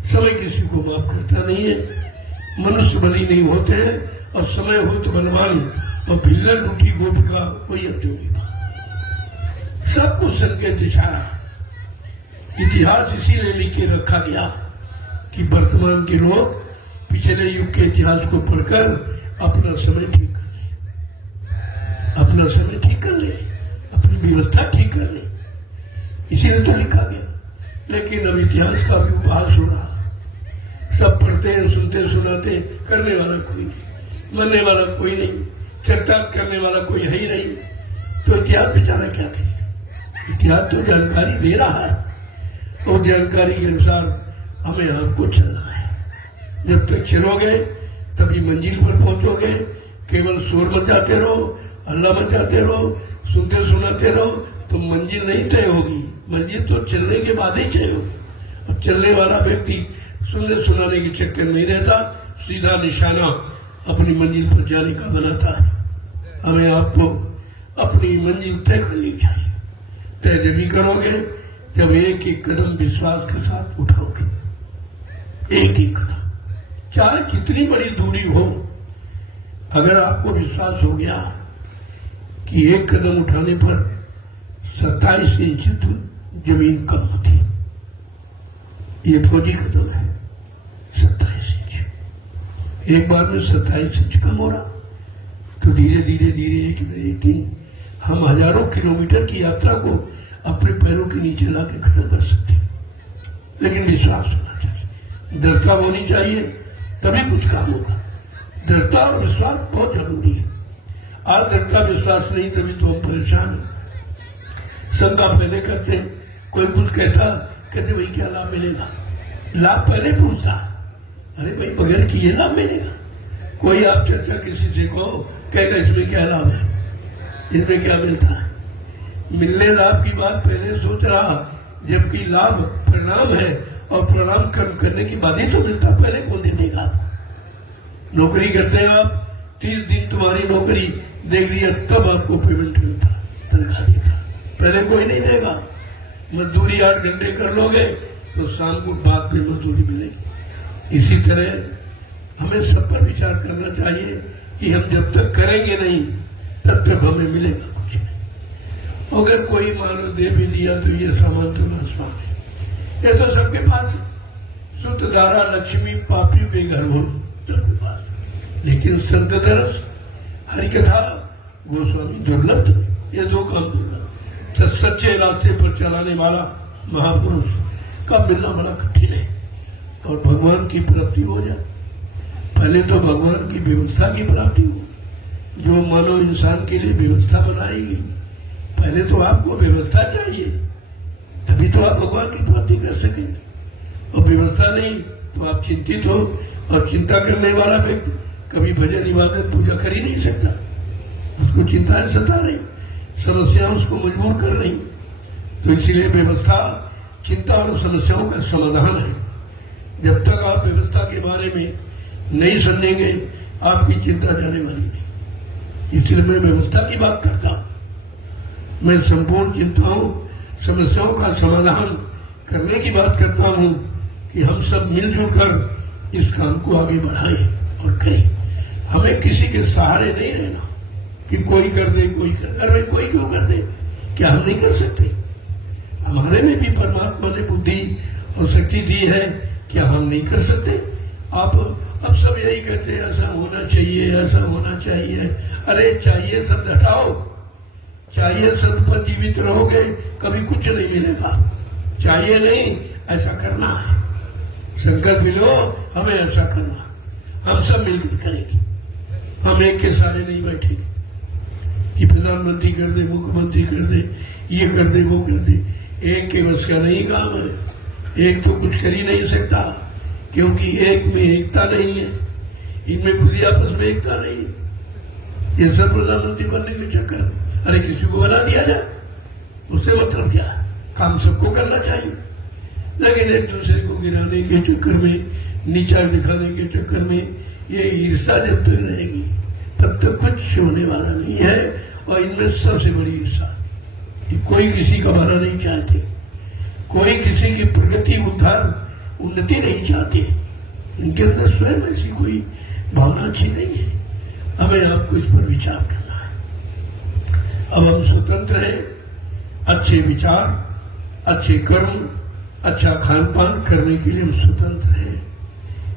समय किसी को माफ करता नहीं है। मनुष्य बली नहीं होते हैं, और समय हो तो बलवान, और भिल्लर टूटी गोपिका कोई अर्जुन की बात। सबको संकेत इशारा, इतिहास इसीलिए लिख के रखा गया कि वर्तमान के लोग पिछले युग के इतिहास को पढ़कर अपना समय ठीक कर ले, अपना समय ठीक कर ले, अपनी व्यवस्था ठीक कर ले। इसीलिए तो लिखा गया। लेकिन अब इतिहास का भी उपहास हो रहा, सब पढ़ते हैं, सुनते सुनाते, करने वाला कोई नहीं, मनने वाला कोई नहीं, चर्चात करने वाला कोई है ही नहीं। तो इतिहास बेचारा क्या करेगा? इतिहास तो जानकारी दे रहा है, और जानकारी के अनुसार हमें आपको चलना है। जब तक चलोगे तभी मंजिल पर पहुंचोगे। केवल शोर मचाते रहो, हल्ला मचाते रहो, सुनते सुनाते रहो, तो मंजिल नहीं तय होगी। मंजिल तो चलने के बाद ही तय होगी। अब चलने वाला व्यक्ति सुनने सुनाने के चक्कर नहीं रहता, सीधा निशाना अपनी मंजिल पर जाने का बनाता है। हमें आपको अपनी मंजिल तय करनी चाहिए। तय जब भी करोगे जब एक एक कदम विश्वास के साथ उठाओगे, एक एक कदम, चाहे कितनी बड़ी दूरी हो। अगर आपको विश्वास हो गया कि एक कदम उठाने पर 27 इंच जमीन कम होती, ये फौजी कदम है, 27 इंच, एक बार में 27 इंच कम हो रहा, तो धीरे धीरे धीरे एक दिन हम हजारों किलोमीटर की यात्रा को अपने पैरों के नीचे लाके खत्म कर सकते। लेकिन विश्वास होना चाहिए, दृढ़ता होनी चाहिए, तभी कुछ काम होगा। दृढ़ता और विश्वास बहुत जरूरी है। आज दृढ़ता विश्वास नहीं, तभी तो हम परेशान हैं। शंका पहले करते, कोई कुछ कहते भाई क्या लाभ मिलेगा? लाभ पहले पूछता, अरे भाई बगैर किए लाभ मिलेगा? कोई आप चर्चा किसी से कहो, कहेगा इसमें क्या लाभ है, इसमें क्या मिलता है? मिलने लाभ की बात पहले सोच रहा, जबकि लाभ परिणाम है, और परिणाम कर्म करने के बाद ही तो मिलता। पहले कौन दे देगा? आप नौकरी करते हैं, आप 30 दिन तुम्हारी नौकरी देख लिया, तब आपको पेमेंट मिलता, तनख्वाह देता। पहले कोई नहीं देगा। मजदूरी 8 घंटे कर लोगे तो शाम को बाद में मजदूरी मिलेगी। इसी तरह हमें सब पर विचार करना चाहिए। कि हम जब तक करेंगे नहीं तब तक हमें मिलेगा कुछ नहीं। अगर कोई मानो दे भी दिया तो ये सामान तो आसमान है, ये तो सबके पास है। शुद्ध धारा लक्ष्मी पापी बेघर हो सबके पास, लेकिन संत दरस हरिकथा गोस्वामी दुर्लभ, ये दो काम दुर्लभ। सच्चे रास्ते पर चलाने वाला महापुरुष का मिलना बड़ा कठिन है। और भगवान की प्राप्ति हो जाए, पहले तो भगवान की व्यवस्था की प्राप्ति हो, जो मानव इंसान के लिए व्यवस्था बनाएगी। पहले तो आपको व्यवस्था चाहिए, तभी तो आप भगवान की प्राप्ति कर सकेंगे। और व्यवस्था नहीं तो आप चिंतित हो, और चिंता करने वाला व्यक्ति कभी भजन इबादत पूजा कर ही नहीं सकता। उसको चिंताएं सता रही, समस्या उसको मजबूर कर रही। तो इसीलिए व्यवस्था चिंता और समस्याओं का समाधान है। जब तक आप व्यवस्था के बारे में नहीं समझेंगे आपकी चिंता जाने वाली नहीं। इसलिए मैं व्यवस्था की बात करता हूं, मैं संपूर्ण चिंताओं समस्याओं का समाधान करने की बात करता हूं कि हम सब मिलजुल कर इस काम को आगे बढ़ाएं और करें। हमें किसी के सहारे नहीं रहना कि कोई कर दे कोई कर। अरे कोई क्यों कर दे, क्या हम नहीं कर सकते? हमारे में भी परमात्मा ने बुद्धि और शक्ति दी है, क्या हम नहीं कर सकते? आप अब सब यही कहते हैं ऐसा होना चाहिए, ऐसा होना चाहिए। अरे चाहिए शब्द हटाओ, चाहिए शब्द पर जीवित रहोगे कभी कुछ नहीं मिलेगा। चाहिए नहीं, ऐसा करना है। संकल्प लो हमें ऐसा करना, हम सब मिलकर करेंगे। हम एक के सारे नहीं बैठेंगे कि प्रधानमंत्री कर दे, मुख्यमंत्री कर दे, ये कर दे, वो कर दे। एक के बस का नहीं काम है। एक तो कुछ कर ही नहीं सकता, क्योंकि एक में एकता नहीं है, इनमें खुद ही आपस में एकता नहीं है। ये सब प्रधानमंत्री बनने के चक्कर, अरे किसी को बना दिया जाए, उससे मतलब क्या? काम सबको करना चाहिए, लेकिन एक दूसरे को गिराने के चक्कर में, नीचा दिखाने के चक्कर में ये ईर्षा जब तक रहेगी तब तक कुछ होने वाला नहीं है। और इनमें सबसे बड़ी ईर्षा, कोई किसी का भला नहीं चाहते, कोई किसी की प्रगति उद्धार उन्नति नहीं चाहते। इनके अंदर स्वयं ऐसी कोई भावना अच्छी नहीं है। हमें आपको इस पर विचार करना है। अब हम स्वतंत्र हैं, अच्छे विचार, अच्छे कर्म, अच्छा खान पान करने के लिए हम स्वतंत्र हैं।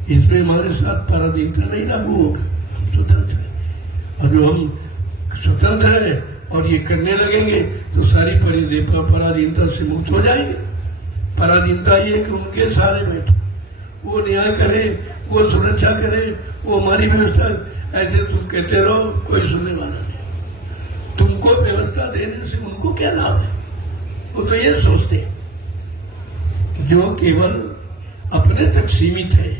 इसमें हमारे साथ पराधीनता नहीं लागू होगा, हम स्वतंत्र हैं। और जो हम स्वतंत्र हैं और ये करने लगेंगे तो सारी पराधीनता से मुक्त हो जाएंगे। पराधीनता ये कि उनके सहारे बैठो, वो न्याय करे, वो सुरक्षा करे, वो हमारी व्यवस्था, ऐसे तुम कहते रहो, कोई सुनने वाला नहीं। तुमको व्यवस्था देने से उनको क्या लाभ है? वो तो ये सोचते हैं जो केवल अपने तक सीमित है,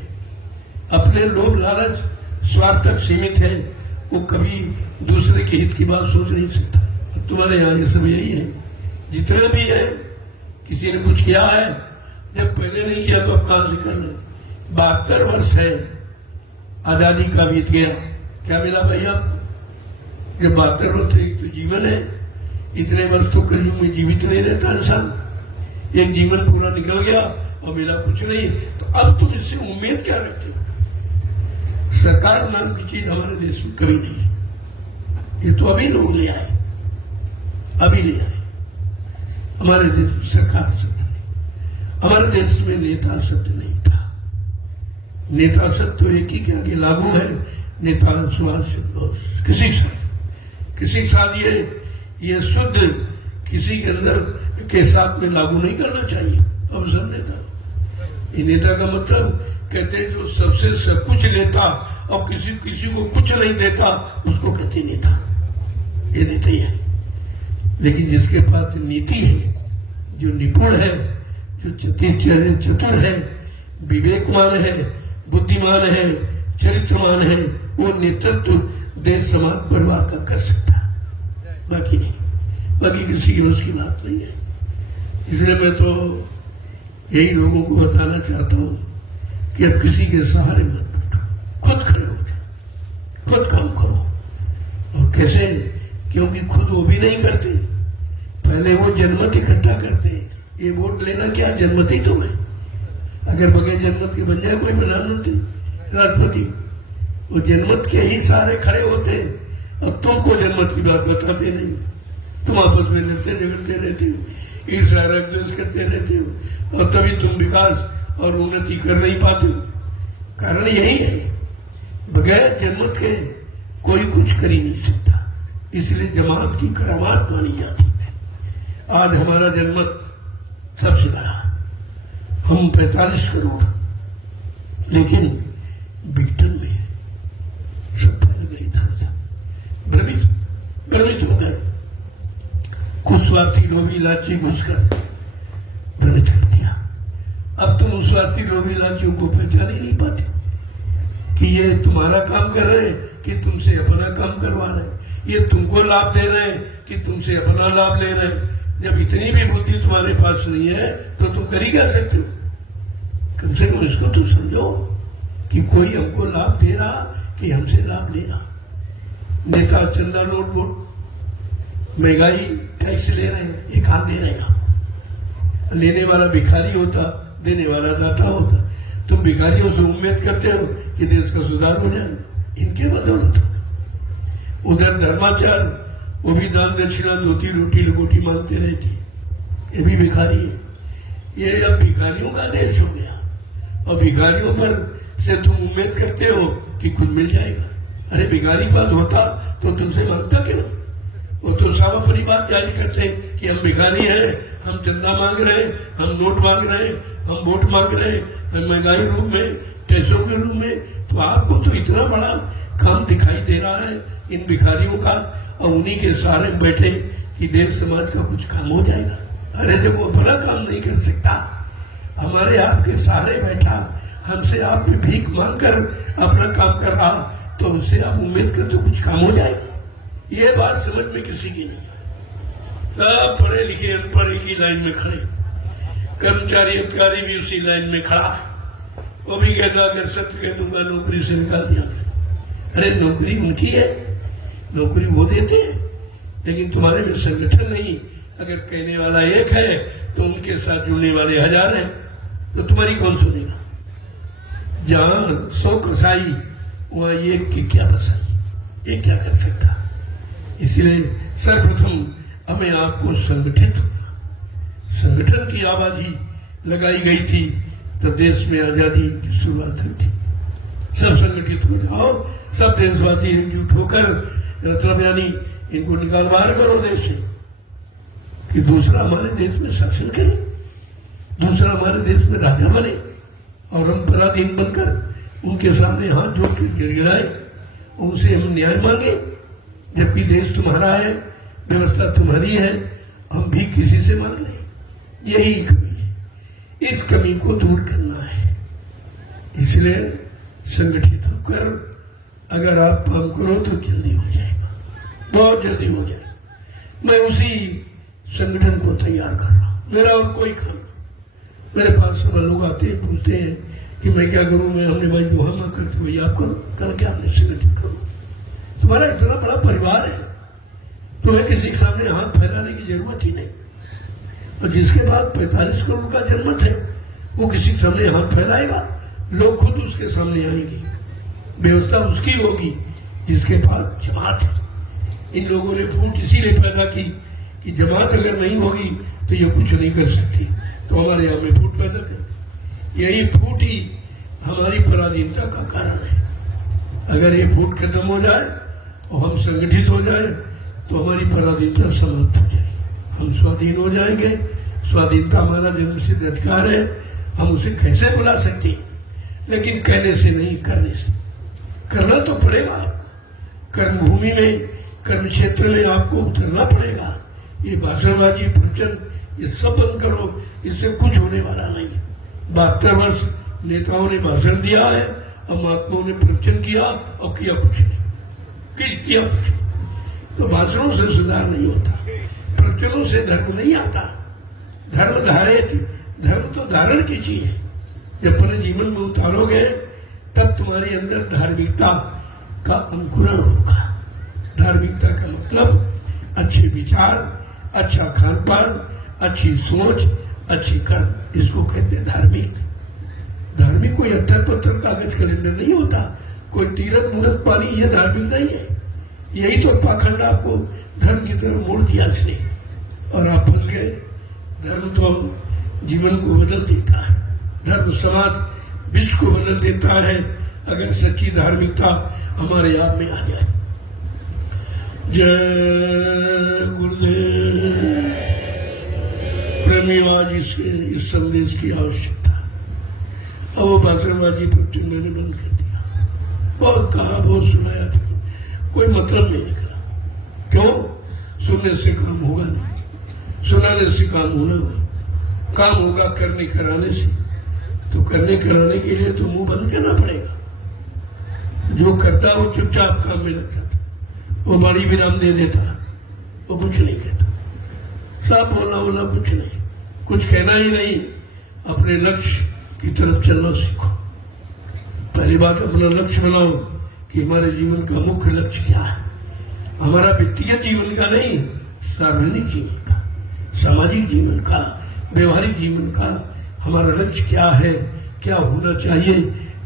अपने लोभ लालच स्वार्थ तक सीमित है, वो कभी दूसरे के हित की बात सोच नहीं सकता। तुम्हारे यहाँ ये सब यही है, जितने भी है। किसी ने कुछ किया है, जब पहले नहीं किया तो अब कहां से कर ले? 72 वर्ष है आजादी का बीत गया, क्या मिला भैया? जब 72 वर्ष एक तो जीवन है, इतने वर्ष तो कलयुग में जीवित नहीं रहता इंसान। एक जीवन पूरा निकल गया और मिला कुछ नहीं, तो अब तुम इससे उम्मीद क्या रखते हो? सरकार नाम की चीज हमारे देश में कभी नहीं है। ये तो अभी लोग ले आए, अभी ले आए। हमारे देश में सरकार शब्द नहीं, हमारे देश में नेता शब्द नहीं था। नेता शब्द तो एक ही के आगे लागू है, नेता सुभाष चंद्र बोस। किसी के साथ ये शुद्ध किसी के अंदर के साथ में लागू नहीं करना चाहिए। अब सब नेता, ये नेता का मतलब कहते हैं जो सबसे सब कुछ लेता और किसी को कुछ नहीं देता, उसको कहते नेता। ये नेता ही है। लेकिन जिसके पास नीति है, जो निपुण है, जो चतुर है, विवेकमान है, बुद्धिमान है, चरित्रमान है, वो नेतृत्व देश समाज परिवार का कर सकता है, बाकी नहीं। बाकी किसी की बस की बात नहीं है। इसलिए मैं तो यही लोगों को बताना चाहता हूं कि अब किसी के सहारे मत बैठो, खुद खड़े हो जाओ, खुद काम करो। और कैसे? क्योंकि खुद वो भी नहीं करते, पहले वो जनमत इकट्ठा करते। ये वोट लेना क्या, जनमत ही तो है। अगर बगैर जनमत के बन जाए कोई प्रधानमंत्री, राष्ट्रपति, वो जनमत के ही सारे खड़े होते। अब तुमको जनमत की बात बताते नहीं, तुम आपस में लड़ते झगड़ते रहते हो, ईर्ष्या राग द्वेष करते रहते हो, और तभी तुम विकास और उन्नति कर नहीं पाते हो। कारण यही है, बगैर जनमत के कोई कुछ कर ही नहीं सकता, इसलिए जमात की करामात मानी जाती है। आज हमारा जनमत सबसे बड़ा, हम 45 करोड़, लेकिन बीटन में सब फैल गए, था भ्रमित हो गए। कुछ स्वार्थी लोभी लाची घुसकर भ्रमित कर दिया। अब तुम उस स्वार्थी लोभी लाचियों को पहचान ही नहीं पाते कि ये तुम्हारा काम कर रहे हैं कि तुमसे अपना काम करवा रहे हैं, ये तुमको लाभ दे रहे हैं कि तुमसे अपना लाभ ले रहे हैं। जब इतनी भी बुद्धि तुम्हारे पास नहीं है तो तुम कर ही क्या सकते हो? कम से कम इसको तो समझो कि कोई हमको लाभ दे रहा कि हमसे लाभ ले रहा। नेता चंदा नोट महंगाई टैक्स ले रहे हैं, एक हाथ दे रहेगा। लेने वाला भिखारी होता, देने वाला दाता होता। तुम भिखारियों से उम्मीद करते हो कि देश का सुधार हो जाए, इनके बदौलत होगा। उधर धर्माचार, वो भी दान दक्षिणा धोती रोटी लंगोटी मांगते रहती, ये भी भिखारी है। ये अब भिखारियों का देश हो गया, और भिखारियों पर से तुम उम्मीद करते हो कि कुछ मिल जाएगा। अरे भिखारी पास होता तो तुमसे मांगता क्यों? वो तो सावा परिवार जारी करते कि हम भिखारी हैं, हम चंदा मांग रहे हैं, हम नोट मांग रहे हैं, हम वोट मांग रहे हैं, हम महंगाई रूप में, पैसों के रूप में। तो आपको तो इतना बड़ा काम दिखाई दे रहा है इन भिखारियों का, और उन्हीं के सहारे बैठे कि देश समाज का कुछ काम हो जाएगा। अरे जब वो बड़ा काम नहीं कर सकता, हमारे आपके सहारे बैठा, हमसे आप भीख मांगकर अपना काम कर रहा, तो उनसे आप उम्मीद कर तो कुछ काम हो जाएगा। ये बात समझ में किसी की नहीं। सब पढ़े लिखे अनपढ़ एक ही लाइन में खड़े, कर्मचारी अधिकारी भी उसी लाइन में खड़ा, वो भी कहता अगर सत्य कह दूंगा नौकरी से निकाल दिया। अरे नौकरी उनकी है, नौकरी वो देते हैं, लेकिन तुम्हारे में संगठन नहीं। अगर कहने वाला एक है तो उनके साथ जुड़ने वाले 1000 हैं, तो तुम्हारी कौन सुनेगा? जहां 100 कसाई वहां एक की क्या बसाई, ये क्या कर सकता? इसलिए सर्वप्रथम हमें आपको संगठित होना, संगठन की आवाजी लगाई गई थी तो देश में आजादी की शुरुआत हुई थी। सब संगठित हो जाओ, सब देशवासी एकजुट होकर, मतलब यानी इनको निकाल बाहर करो देश से, कि दूसरा हमारे देश में शासन करे, दूसरा हमारे देश में राजा बने, और हम पराधीन बनकर उनके सामने हाथ जोड़ के गिड़गिड़ाए, उनसे हम न्याय मांगे, जबकि देश तुम्हारा है, व्यवस्था तुम्हारी है, हम भी किसी से मांग रहे। यही कमी है, इस कमी को दूर करना है। इसलिए संगठित होकर अगर आप काम करो तो जल्दी हो जाएगा, बहुत जल्दी हो जाएगा। मैं उसी संगठन को तैयार कर रहा हूं, मेरा और कोई काम। मेरे पास सब लोग आते हैं, पूछते हैं कि मैं क्या करूं, मैं हमने भाई जो हम करते हुए आप करो, कर क्या हमने संगठित करो। तुम्हारा इतना बड़ा परिवार है, तुम्हें किसी के सामने हाथ फैलाने की जरूरत ही नहीं। और जिसके बाद 45 करोड़ का जनमत है, वो किसी के सामने हाथ फैलाएगा? लोग खुद उसके सामने आएंगे, व्यवस्था उसकी होगी जिसके पास जमात है। इन लोगों ने फूट इसीलिए पैदा की कि जमात अगर नहीं होगी तो ये कुछ नहीं कर सकती, तो हमारे यहाँ में फूट पैदा कर। यही फूट ही हमारी पराधीनता का कारण है। अगर ये फूट खत्म हो जाए और हम संगठित हो जाए तो हमारी पराधीनता समाप्त हो जाएगी, हम स्वाधीन हो जाएंगे। स्वाधीनता हमारा जन्मसिद्ध अधिकार है, हम उसे कैसे बुला सकते हैं? लेकिन कहने से नहीं, करने से। करना तो पड़ेगा, कर्म भूमि में, कर्म क्षेत्र में आपको उतरना पड़ेगा। ये भाषणबाजी, प्रवचन, ये सब बंद करो, इससे कुछ होने वाला नहीं। 72 वर्ष नेताओं ने भाषण दिया है, और महात्माओं ने प्रवचन किया और किया कुछ नहीं, किया कुछ। तो भाषणों से सुधार नहीं होता, प्रवचनों से धर्म नहीं आता। धर्म धारित, धर्म तो धारण की चीज है। जब अपने जीवन में उतारोगे तब तुम्हारे अंदर धार्मिकता का अंकुरण होगा। धार्मिकता का मतलब अच्छे विचार, अच्छा खान पान, अच्छी सोच, अच्छी कर्म, इसको कहते हैं धार्मिक। धार्मिक कोई अत्तर पत्थर कागज कैलेंडर नहीं होता, कोई तीरथ मूर्त पानी, ये धार्मिक नहीं है। यही तो पाखंड आपको धर्म की तरफ मोड़ दिया इसने, और आप फंस गए। धर्म तो जीवन को बदल देता है, धर्म समाज विश्व को बदल देता है, अगर सच्ची धार्मिकता हमारे आप में आ जाए। जय गुरुदेव। प्रेमी आज इस संदेश की आवश्यकता। अब वो बातरबाजी पट्टी मैंने बंद कर दिया। बहुत कहा, बहुत सुनाया, कोई मतलब नहीं निकला। क्यों? सुनने से काम होगा नहीं, सुनाने से काम होना होगा। काम होगा करने कराने से। तो करने कराने के लिए तो मुंह बंद करना पड़ेगा। जो करता वो चुपचाप काम में लग जाता, वो बड़ी विराम दे देता, वो कुछ नहीं कहता। साफ बोलना कुछ नहीं, कुछ कहना ही नहीं। अपने लक्ष्य की तरफ चलना सीखो। पहली बात अपना लक्ष्य बनाओ कि हमारे जीवन का मुख्य लक्ष्य क्या है। हमारा व्यक्तिगत जीवन का नहीं, सार्वजनिक जीवन का, सामाजिक जीवन का, व्यवहारिक जीवन का हमारा लक्ष्य क्या है, क्या होना चाहिए।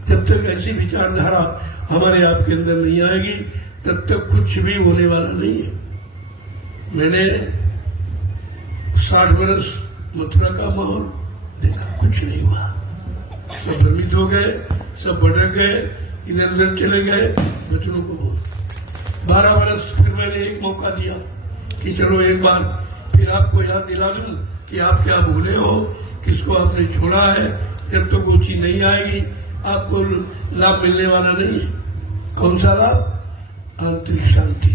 जब तक ऐसी विचारधारा हमारे आपके अंदर नहीं आएगी, तब तक कुछ भी होने वाला नहीं है। मैंने 60 वर्ष मथुरा का माहौल देखा, कुछ नहीं हुआ। सब भ्रमित हो गए, सब भटक गए, इधर उधर चले गए, बचनों को बोल। 12 वर्ष फिर मैंने एक मौका दिया कि चलो एक बार फिर आपको याद दिला दूं कि आप क्या भूले हो, किसको आपने छोड़ा है। जब तो वो चीज नहीं आएगी, आपको लाभ मिलने वाला नहीं है। कौन सा लाभ? आंतरिक शांति,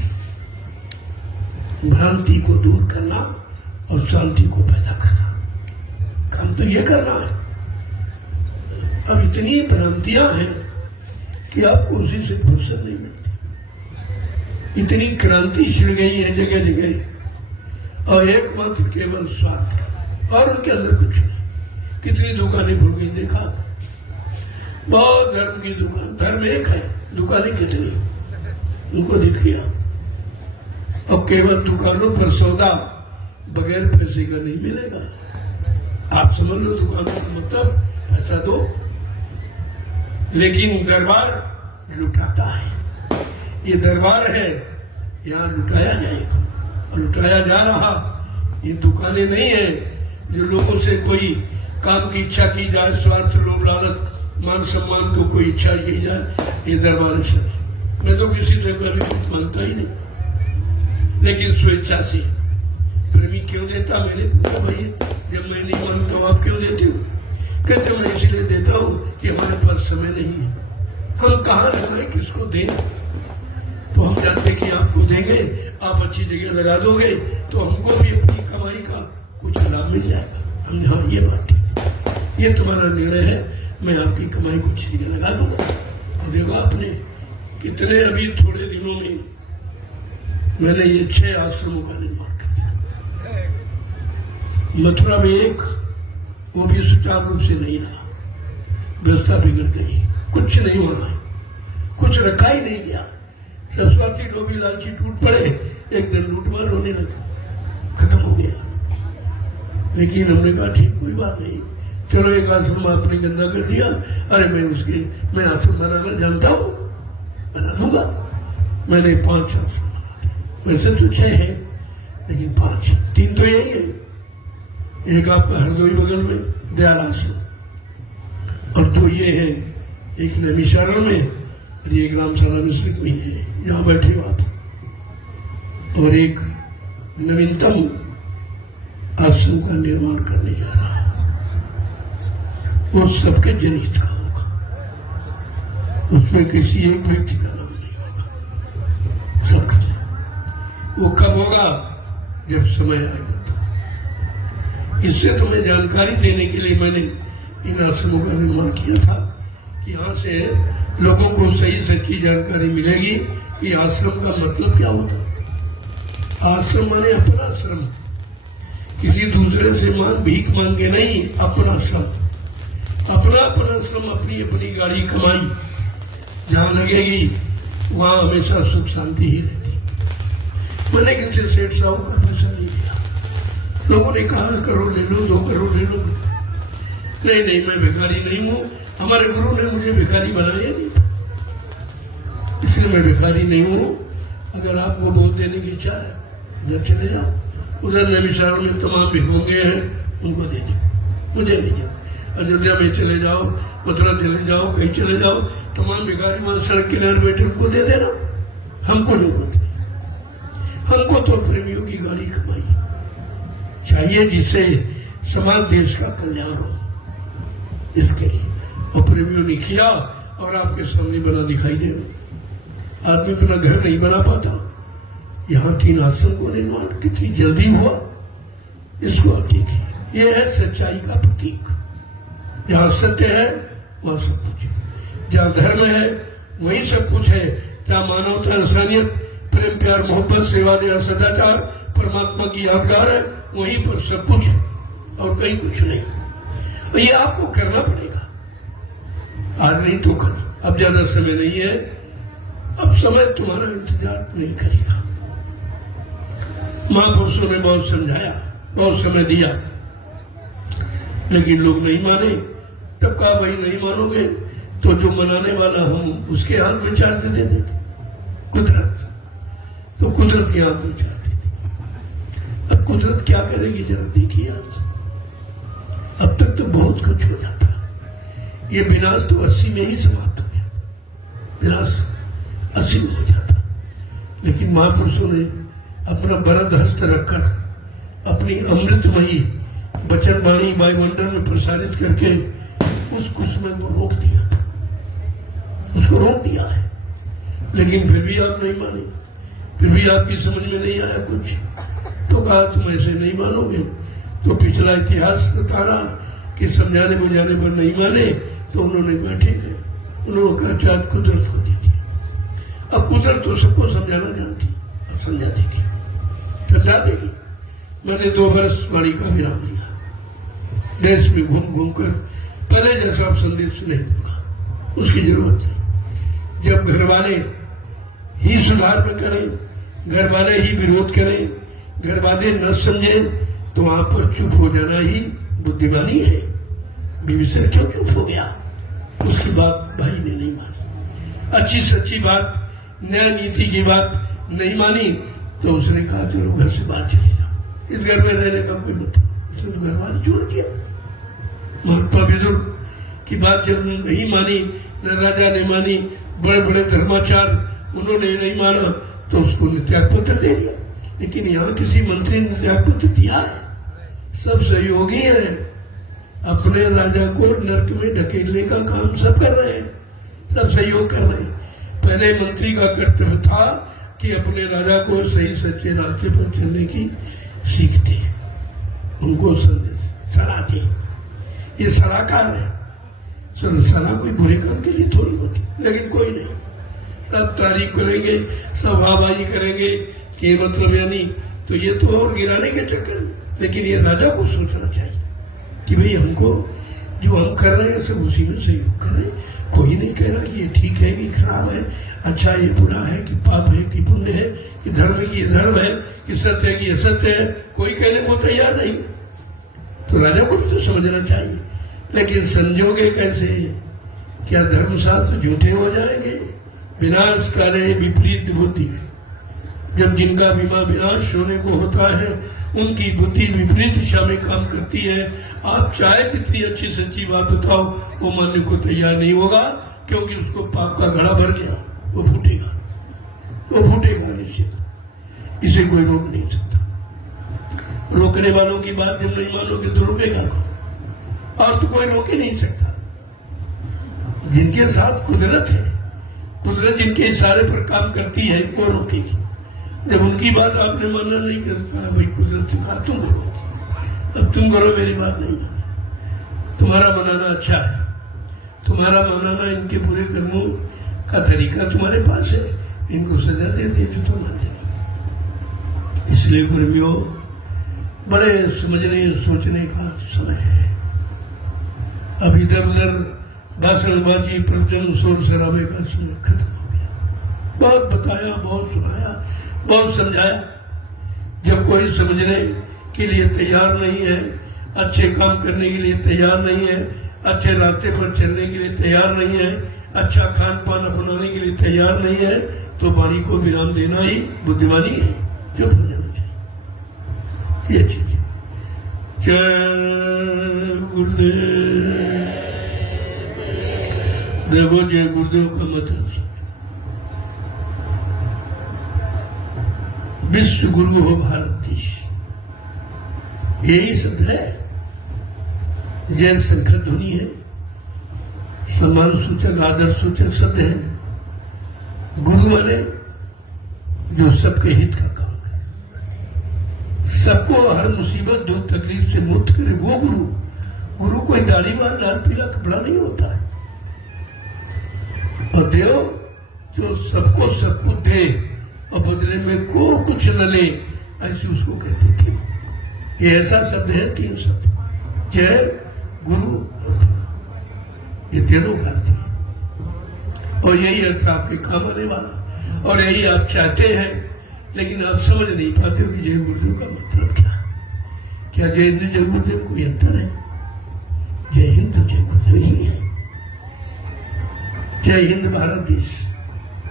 भ्रांति को दूर करना और शांति को पैदा करना। काम तो ये करना है। अब इतनी भ्रांतियां हैं कि आपको उसी से फुर्सत नहीं मिलती। इतनी क्रांति छिड़ गई है जगह जगह, और एकमात्र केवल स्वार्थ का, और उनके अंदर कुछ नहीं। कितनी दुकानें खुल गई देखा, बहुत धर्म की दुकान, धर्म एक है, दुकानें कितनी, उनको देखिए। अब केवल दुकानों पर सौदा बगैर पैसे का नहीं मिलेगा। आप समझ लो दुकानों का मतलब पैसा दो, लेकिन दरबार लुटाता है। ये दरबार है, यहाँ लुटाया जाएगा और लुटाया जा रहा। ये दुकानें नहीं है जो लोगों से कोई काम की इच्छा की जाए, स्वार्थ, लोभ, लालच, मान सम्मान को कोई इच्छा की जाए। ये दरबार है। मैं तो किसी दरबार को मानता ही नहीं, लेकिन स्वेच्छा से। प्रेमी क्यों देता? मैंने पूछा, भाई जब मैं नहीं मानता तो आप क्यों देते हो? कहते मैं इसलिए देता हूँ कि हमारे पास समय नहीं है। हम कहाँ लगाए, किसको दें? तो हम जानते कि आपको देंगे, आप अच्छी जगह लगा दोगे तो हमको भी अपनी कमाई का कुछ लाभ मिल जाएगा। हमने हाँ ये बात ठीक, ये तुम्हारा निर्णय है, मैं आपकी कमाई को अच्छी जगह लगा दूंगा। और देखो आपने कितने अभी थोड़े दिनों में मैंने ये 6 आश्रमों का निर्माण कर दिया। मथुरा में एक, वो भी सुचारू रूप से नहीं रहा, व्यवस्था बिगड़ गई, कुछ नहीं हो रहा है, कुछ रखा ही नहीं गया। सब स्वार्थी लोभी लालची टूट पड़े, एक दिन लूटमार होने लगा, खत्म हो गया। लेकिन हमने कहा ठीक, कोई बात नहीं, चलो एक आश्रम आपने गंदा कर दिया, अरे मैं आश्रम बनाना जानता हूँ, बना दूंगा। मैंने 5 आश्रम बना दिए। वैसे तो 6 है, लेकिन 5, 3 तो यही है। एक आपका हरदोई बगल में दयाल आश्रम, और 2 ये है, एक नैमिषारण में और एक रामशाला मिश्रित में है, यहाँ बैठे हो आप, और एक नवीनतम आश्रम का निर्माण करने जा रहा है। वो सबके जनहित का होगा, उसमें किसी एक व्यक्ति का नाम नहीं होगा, सबका। वो कब होगा? जब समय आएगा। इससे तुम्हें जानकारी देने के लिए मैंने इन आश्रमों का निर्माण किया था कि यहाँ से लोगों को सही सच्ची जानकारी मिलेगी कि आश्रम का मतलब क्या होता है। आश्रम माने अपना आश्रम, किसी दूसरे से भीख मांगे नहीं, अपना श्रम, अपना श्रम, अपनी अपनी गाड़ी कमाई जहां लगेगी वहां हमेशा सुख शांति ही रहती। मैंने किसी सेठ साहू का पैसा नहीं दिया। लोगों ने कहा करोड़ ले लो, 2 करोड़ ले लो। नहीं, मैं भिखारी नहीं हूं, हमारे गुरु ने मुझे भिखारी बनाया नहीं था। इसलिए मैं भिखारी नहीं हूँ। अगर आपको वोट देने की इच्छा है उधर चले जाओ, उधर नैमिषारण्य में तमाम भिखमंगे हैं, उनको दे दो, मुझे नहीं दो। अयोध्या में चले जाओ, मथुरा चले जाओ, कहीं चले जाओ, तमाम भिखारी वहां सड़क किनारे बैठे, उनको दे देना। हमको जरूरत नहीं, हमको तो प्रेमियों की गाड़ी कमाई चाहिए जिससे समाज देश का कल्याण हो, इसके लिए। और प्रेमियों ने किया और आपके सामने बना दिखाई दे। आदमी अपना घर नहीं बना पाता, यहाँ 3 आश्रम को निर्माण कितनी जल्दी हुआ, इसको आप देखिए। ये है सच्चाई का प्रतीक। जहाँ सत्य है वहाँ सब कुछ है, जहाँ धर्म है वही सब कुछ है, जहाँ मानवता, इंसानियत, प्रेम, प्यार, मोहब्बत, सेवा, दया, सदाचार, परमात्मा की यादगार है, वहीं पर सब कुछ है और कहीं कुछ नहीं। तो ये आपको करना पड़ेगा, आज नहीं तो कल। अब ज्यादा समय नहीं है, अब समय तुम्हारा इंतजार नहीं करेगा। महापुरुषों ने बहुत समझाया, बहुत समय दिया, लेकिन लोग नहीं माने। तब कहा भाई नहीं मानोगे तो जो मनाने वाला हम उसके हाथ में चार दे देंगे, कुदरत। तो कुदरत के हाथ में चार दे देंगे। अब कुदरत क्या करेगी जरा देखिए आज। अब तक तो बहुत कुछ हो जाता, ये विनाश तो 80 में ही समाप्त हो गया, विनाश 80 में हो जाता। लेकिन महापुरुषों ने अपना वरद हस्त रखकर अपनी अमृतमयी वचन वाणी वायुमंडल में प्रसारित करके उस कुसुम को रोक दिया, उसको रोक दिया है। लेकिन फिर भी आप नहीं माने, फिर भी आपकी समझ में नहीं आया कुछ, तो कहा तुम ऐसे नहीं मानोगे। तो पिछला इतिहास बता रहा कि समझाने बुझाने पर नहीं माने, तो उन्होंने कहा ठीक है, उन्होंने कहा चाहे कुदरत को दे दिया। अब कुदरत तो सबको समझाना जानती, अब समझा देगी, समझा देगी। मैंने 2 वर्ष वाणी का विराम लिया, देश में घूम घूम कर पहले जैसा संदेश नहीं दूंगा, उसकी जरूरत नहीं। जब घर वाले ही सुधार में करें, घर वाले ही विरोध करें, घर वाले न समझें, तो वहां पर चुप हो जाना ही बुद्धिमानी है। विभीषण क्यों चुप हो गया? उसकी बात भाई ने नहीं मानी, अच्छी सच्ची बात, न्याय नीति की बात नहीं मानी, तो उसने कहा चलो घर से बाहर चले जाओ, इस घर में रहने का कोई मतलब। उसने घर वाले छोड़ दिया। महात्मा विदुर की बात जब नहीं मानी, न राजा ने मानी, बड़े बड़े धर्माचार उन्होंने नहीं माना, तो उसको त्याग पत्र दे दिया। लेकिन यहाँ किसी मंत्री ने त्याग पत्र दिया है? सब सहयोगी है, अपने राजा को नरक में ढकेलने का काम सब कर रहे हैं, सब सहयोग कर रहे हैं। पहले मंत्री का कर्तव्य था कि अपने राजा को सही सच्चे रास्ते पर चलने की सीख दे, उनको सलाह दे। ये सलाहकार है, सलाह कोई बुरे काम के लिए थोड़ी होती, लेकिन कोई नहीं। सब तारीफ करेंगे, सब वाहवाही करेंगे कि मतलब यानी, तो ये तो और गिराने के चक्कर में। लेकिन ये राजा को सोचना चाहिए कि भाई हमको जो हम कर रहे हैं सब उसी में सहयोग करें। कोई नहीं कह रहा कि ये ठीक है कि खराब है, अच्छा ये बुरा है कि पाप है कि पुण्य है, कि धर्म है कि ये धर्म है, कि सत्य है कि ये सत्य है, कोई कहने को तैयार नहीं। तो राजा को भी तो समझना चाहिए। लेकिन संजोगे कैसे? क्या धर्मशास्त्र झूठे हो जाएंगे? विनाश करे विपरीत बुद्धि। जब जिनका विनाश होने को होता है, उनकी बुद्धि विपरीत दिशा में काम करती है। आप चाहे कितनी अच्छी सच्ची बात बताओ, वो मानने को तैयार नहीं होगा, क्योंकि उसको पाप का घड़ा भर गया, वो फूटेगा, वो फूटेगा निश्चित। इसे कोई रोक नहीं सकता। रोकने वालों की बात जब नहीं मानोगे तो रोकेगा कौन? और तो कोई रोक ही नहीं सकता। जिनके साथ कुदरत है, कुदरत जिनके इशारे पर काम करती है, वो रोकेगी। जब उनकी बात आपने मानना नहीं करता, भाई कुदरत से कहा तुम करो, अब तुम करो, मेरी बात नहीं मानो। तुम्हारा मनाना अच्छा है, तुम्हारा मनाना इनके बुरे कर्मों का तरीका तुम्हारे पास है, इनको सजा देते जो तुम मानते नहीं। इसलिए प्रेमियों, बड़े समझने सोचने का समय है। अब इधर उधर भाषणबाजी, प्रवचन, शोर शराबे का समय खत्म हो गया। बहुत बताया, बहुत सुनाया, बहुत समझाया। जब कोई समझने के लिए तैयार नहीं है, अच्छे काम करने के लिए तैयार नहीं है, अच्छे रास्ते पर चलने के लिए तैयार नहीं है, अच्छा खान पान अपनाने के लिए तैयार नहीं है तो वाणी को विराम देना ही बुद्धिमानी है, चुप हो जाना चाहिए। ये चीज जय गुरुदेव। देखो जय गुरुदेव का मतलब विश्व गुरु हो भारत देश, यही शब्द है। जय शंकर ध्वनि है, सम्मान सूचक आदर सूचक शब्द है। गुरु माने जो सबके हित का काम करे, सबको हर मुसीबत दुख तकलीफ से मुक्त करे, वो गुरु। गुरु कोई दाढ़ीवान लाल पीला कपड़ा नहीं होता है। और देव जो सबको सब कुछ दे और बदले में को कुछ न ले, ऐसे उसको कहते थे। ये ऐसा शब्द है, 3 शब्द, जय गुरु और ये तीनों का अर्थ है। और यही अर्थ आपके काम आने वाला, और यही आप चाहते हैं, लेकिन आप समझ नहीं पाते हो कि जय गुरुदेव का मतलब क्या। क्या जय हिंद जय गुरुदेव कोई अंतर है? जय हिंद तो जय गुरुदेव ही है। जय हिंद भारत देश,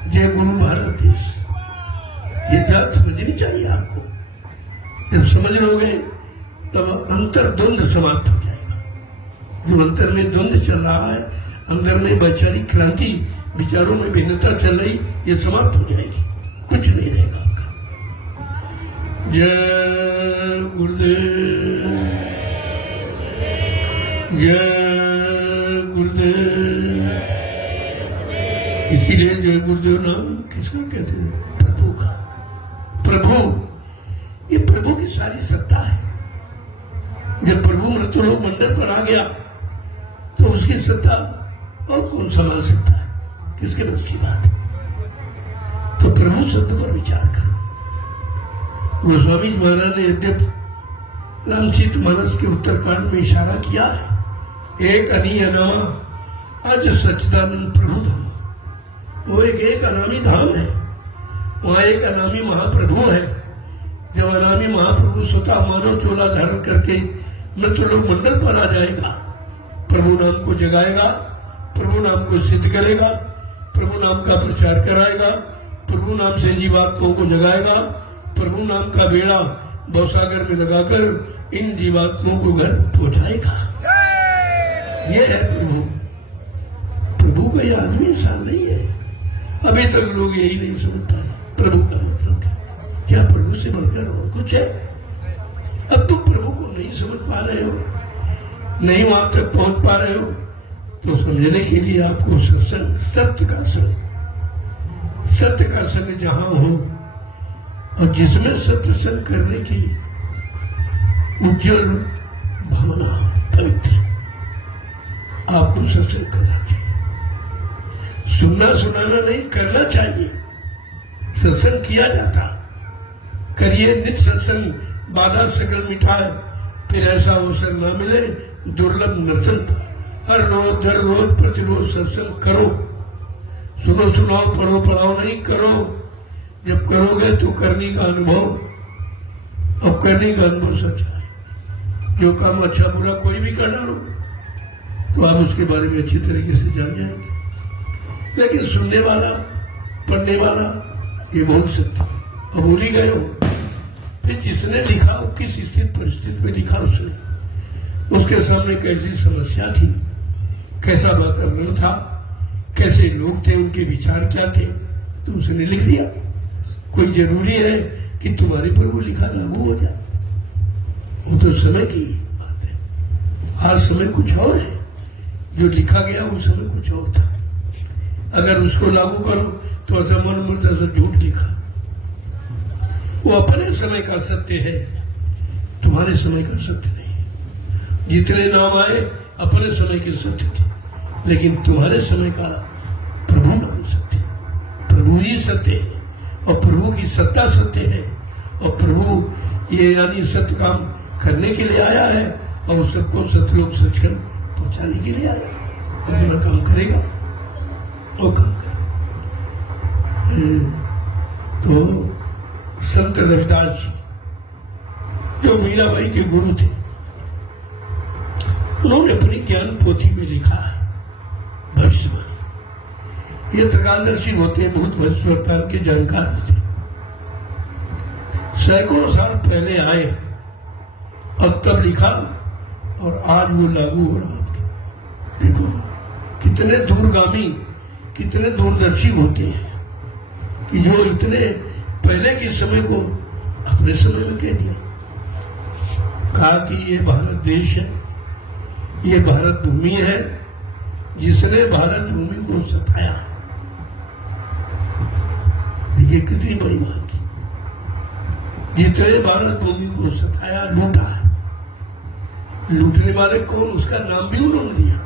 जय गुरु भारत देश, ये बात समझनी चाहिए आपको। जब समझ लोगे तब अंतर द्वंद्व समाप्त हो जाएगा। जो अंतर में द्वंद्व चल रहा है, अंदर में वैचारिक क्रांति, विचारों में भिन्नता चल रही, ये समाप्त हो जाएगी, कुछ नहीं रहेगा आपका। जय गुरुदेव, जय गुरुदेव। इसीलिए जय गुरुदेव नाम किसका कहते हैं? प्रभु का। प्रभु, ये प्रभु की सारी सत्ता है। जब प्रभु मृत्युलोक मंडल पर आ गया तो उसकी सत्ता और कौन संभाल सकता है? किसके बस की बात? तो प्रभु शब्द पर विचार करो। गोस्वामी महाराज ने यद्यपि रामचरित मानस के उत्तरकांड में इशारा किया है, एक अनियना अज सच्चिदानंद प्रभु धाम। वो एक अनामी धाम है, वहां एक अनामी महाप्रभु है। जब अनामी महाप्रभु स्वतः मानव चोला धारण करके मृत्युलोक मंडल पर आ जाएगा, प्रभु नाम को जगाएगा, प्रभु नाम को सिद्ध करेगा, प्रभु नाम का प्रचार कराएगा, प्रभु नाम से जीवात्माओं को जगाएगा, प्रभु नाम का बेड़ा भवसागर में लगाकर इन जीवात्माओं को घर पहुंचाएगा। ये है प्रभु। प्रभु का यह आदमी इंसान नहीं है। अभी तक लोग यही नहीं समझ पाए प्रभु का मतलब क्या। प्रभु से बढ़कर और कुछ है? अब तुम प्रभु को नहीं समझ पा रहे हो, नहीं वहां तक पहुंच पा रहे हो, तो समझने के लिए आपको सत्संग, सत्य का संग, सत्य का संग जहां हो और जिसमें सत्य संग करने की उज्जवल भावना, पवित्र, आपको सत्संग करना चाहिए। सुनना सुनाना नहीं, करना चाहिए। सत्संग किया जाता, करिए नित्य सत्संग, बाधा सकल मिटाए, फिर ऐसा अवसर न मिले दुर्लभ नर्तन का। हर रोज हर रोज प्रतिरोज सत्संग करो, सुनो सुनाओ पढ़ो पढ़ाओ नहीं, करो। जब करोगे तो करने का अनुभव, अब करने का अनुभव सच्चा है। जो काम अच्छा बुरा कोई भी करना हो तो आप उसके बारे में अच्छी तरीके से जान जाएंगे। लेकिन सुनने वाला, पढ़ने वाला, ये बहुत सत्य। अब भूल ही गए हो। फिर जिसने लिखा, किस स्थिति परिस्थिति में लिखा उसने, उसके सामने कैसी समस्या थी, कैसा वातावरण था, कैसे लोग थे, उनके विचार क्या थे, तो उसने लिख दिया। कोई जरूरी है कि तुम्हारे पर वो लिखा लागू हो जाए? वो तो समय की बात है। आज समय कुछ और है, जो लिखा गया उस समय कुछ और था। अगर उसको लागू करो तो ऐसा मन मुर्दा से झूठ लिखा। वो अपने समय का सत्य है, तुम्हारे समय का सत्य नहीं। जितने नाम आए अपने समय के सत्य थे, लेकिन तुम्हारे समय का प्रभु नाम सत्य, प्रभु ही सत्य है, और प्रभु की सत्ता सत्य है। और प्रभु ये यानी सत्य काम करने के लिए आया है, और सबको सतलोक सचखंड पहुंचाने के लिए आया। और काम करेगा वो काम करेगा। तो संत रविदास जी जो मीराबाई के गुरु थे, उन्होंने अपनी ज्ञान पोथी में लिखा है भविष्यवाणी। ये त्रिकालदर्शी होते हैं, भूत भविष्य वर्तमान के जानकार होते हैं। सैकड़ों साल पहले आए और तब लिखा और आज वो लागू हो रहा है। देखो कितने दूरगामी, कितने दूरदर्शी होते हैं कि जो इतने पहले के समय को अपने समय में कह दिया। कहा कि ये भारत देश है, ये भारत भूमि है, जिसने भारत भूमि को सताया। देखिए कितनी बड़ी बात की, जितने भारत भूमि को सताया, लूटा। लूटने वाले कौन, उसका नाम भी उन्होंने दिया,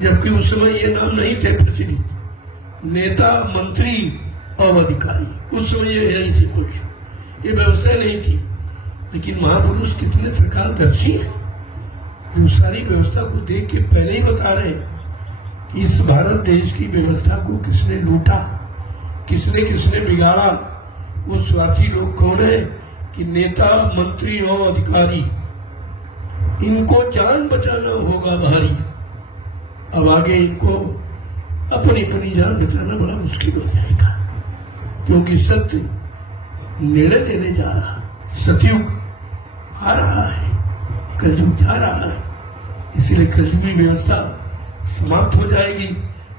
जबकि उस समय ये नाम नहीं थे प्रचलित। नेता, मंत्री और अधिकारी, उस समय ये नहीं थी, कुछ ये व्यवस्था नहीं थी। लेकिन महापुरुष कितने त्रिकालदर्शी हैं, जो सारी व्यवस्था को देख के पहले ही बता रहे हैं कि इस भारत देश की व्यवस्था को किसने लूटा, किसने किसने बिगाड़ा। वो स्वार्थी लोग कौन है कि नेता, मंत्री और अधिकारी, इनको जान बचाना होगा भारी। अब आगे इनको अपनी अपनी जान बचाना बड़ा मुश्किल हो जाएगा, क्योंकि सत्य निर्णय देने जा रहा। सतयुग आ रहा है, कलयुग जा रहा है, इसीलिए कलयुगी व्यवस्था समाप्त हो जाएगी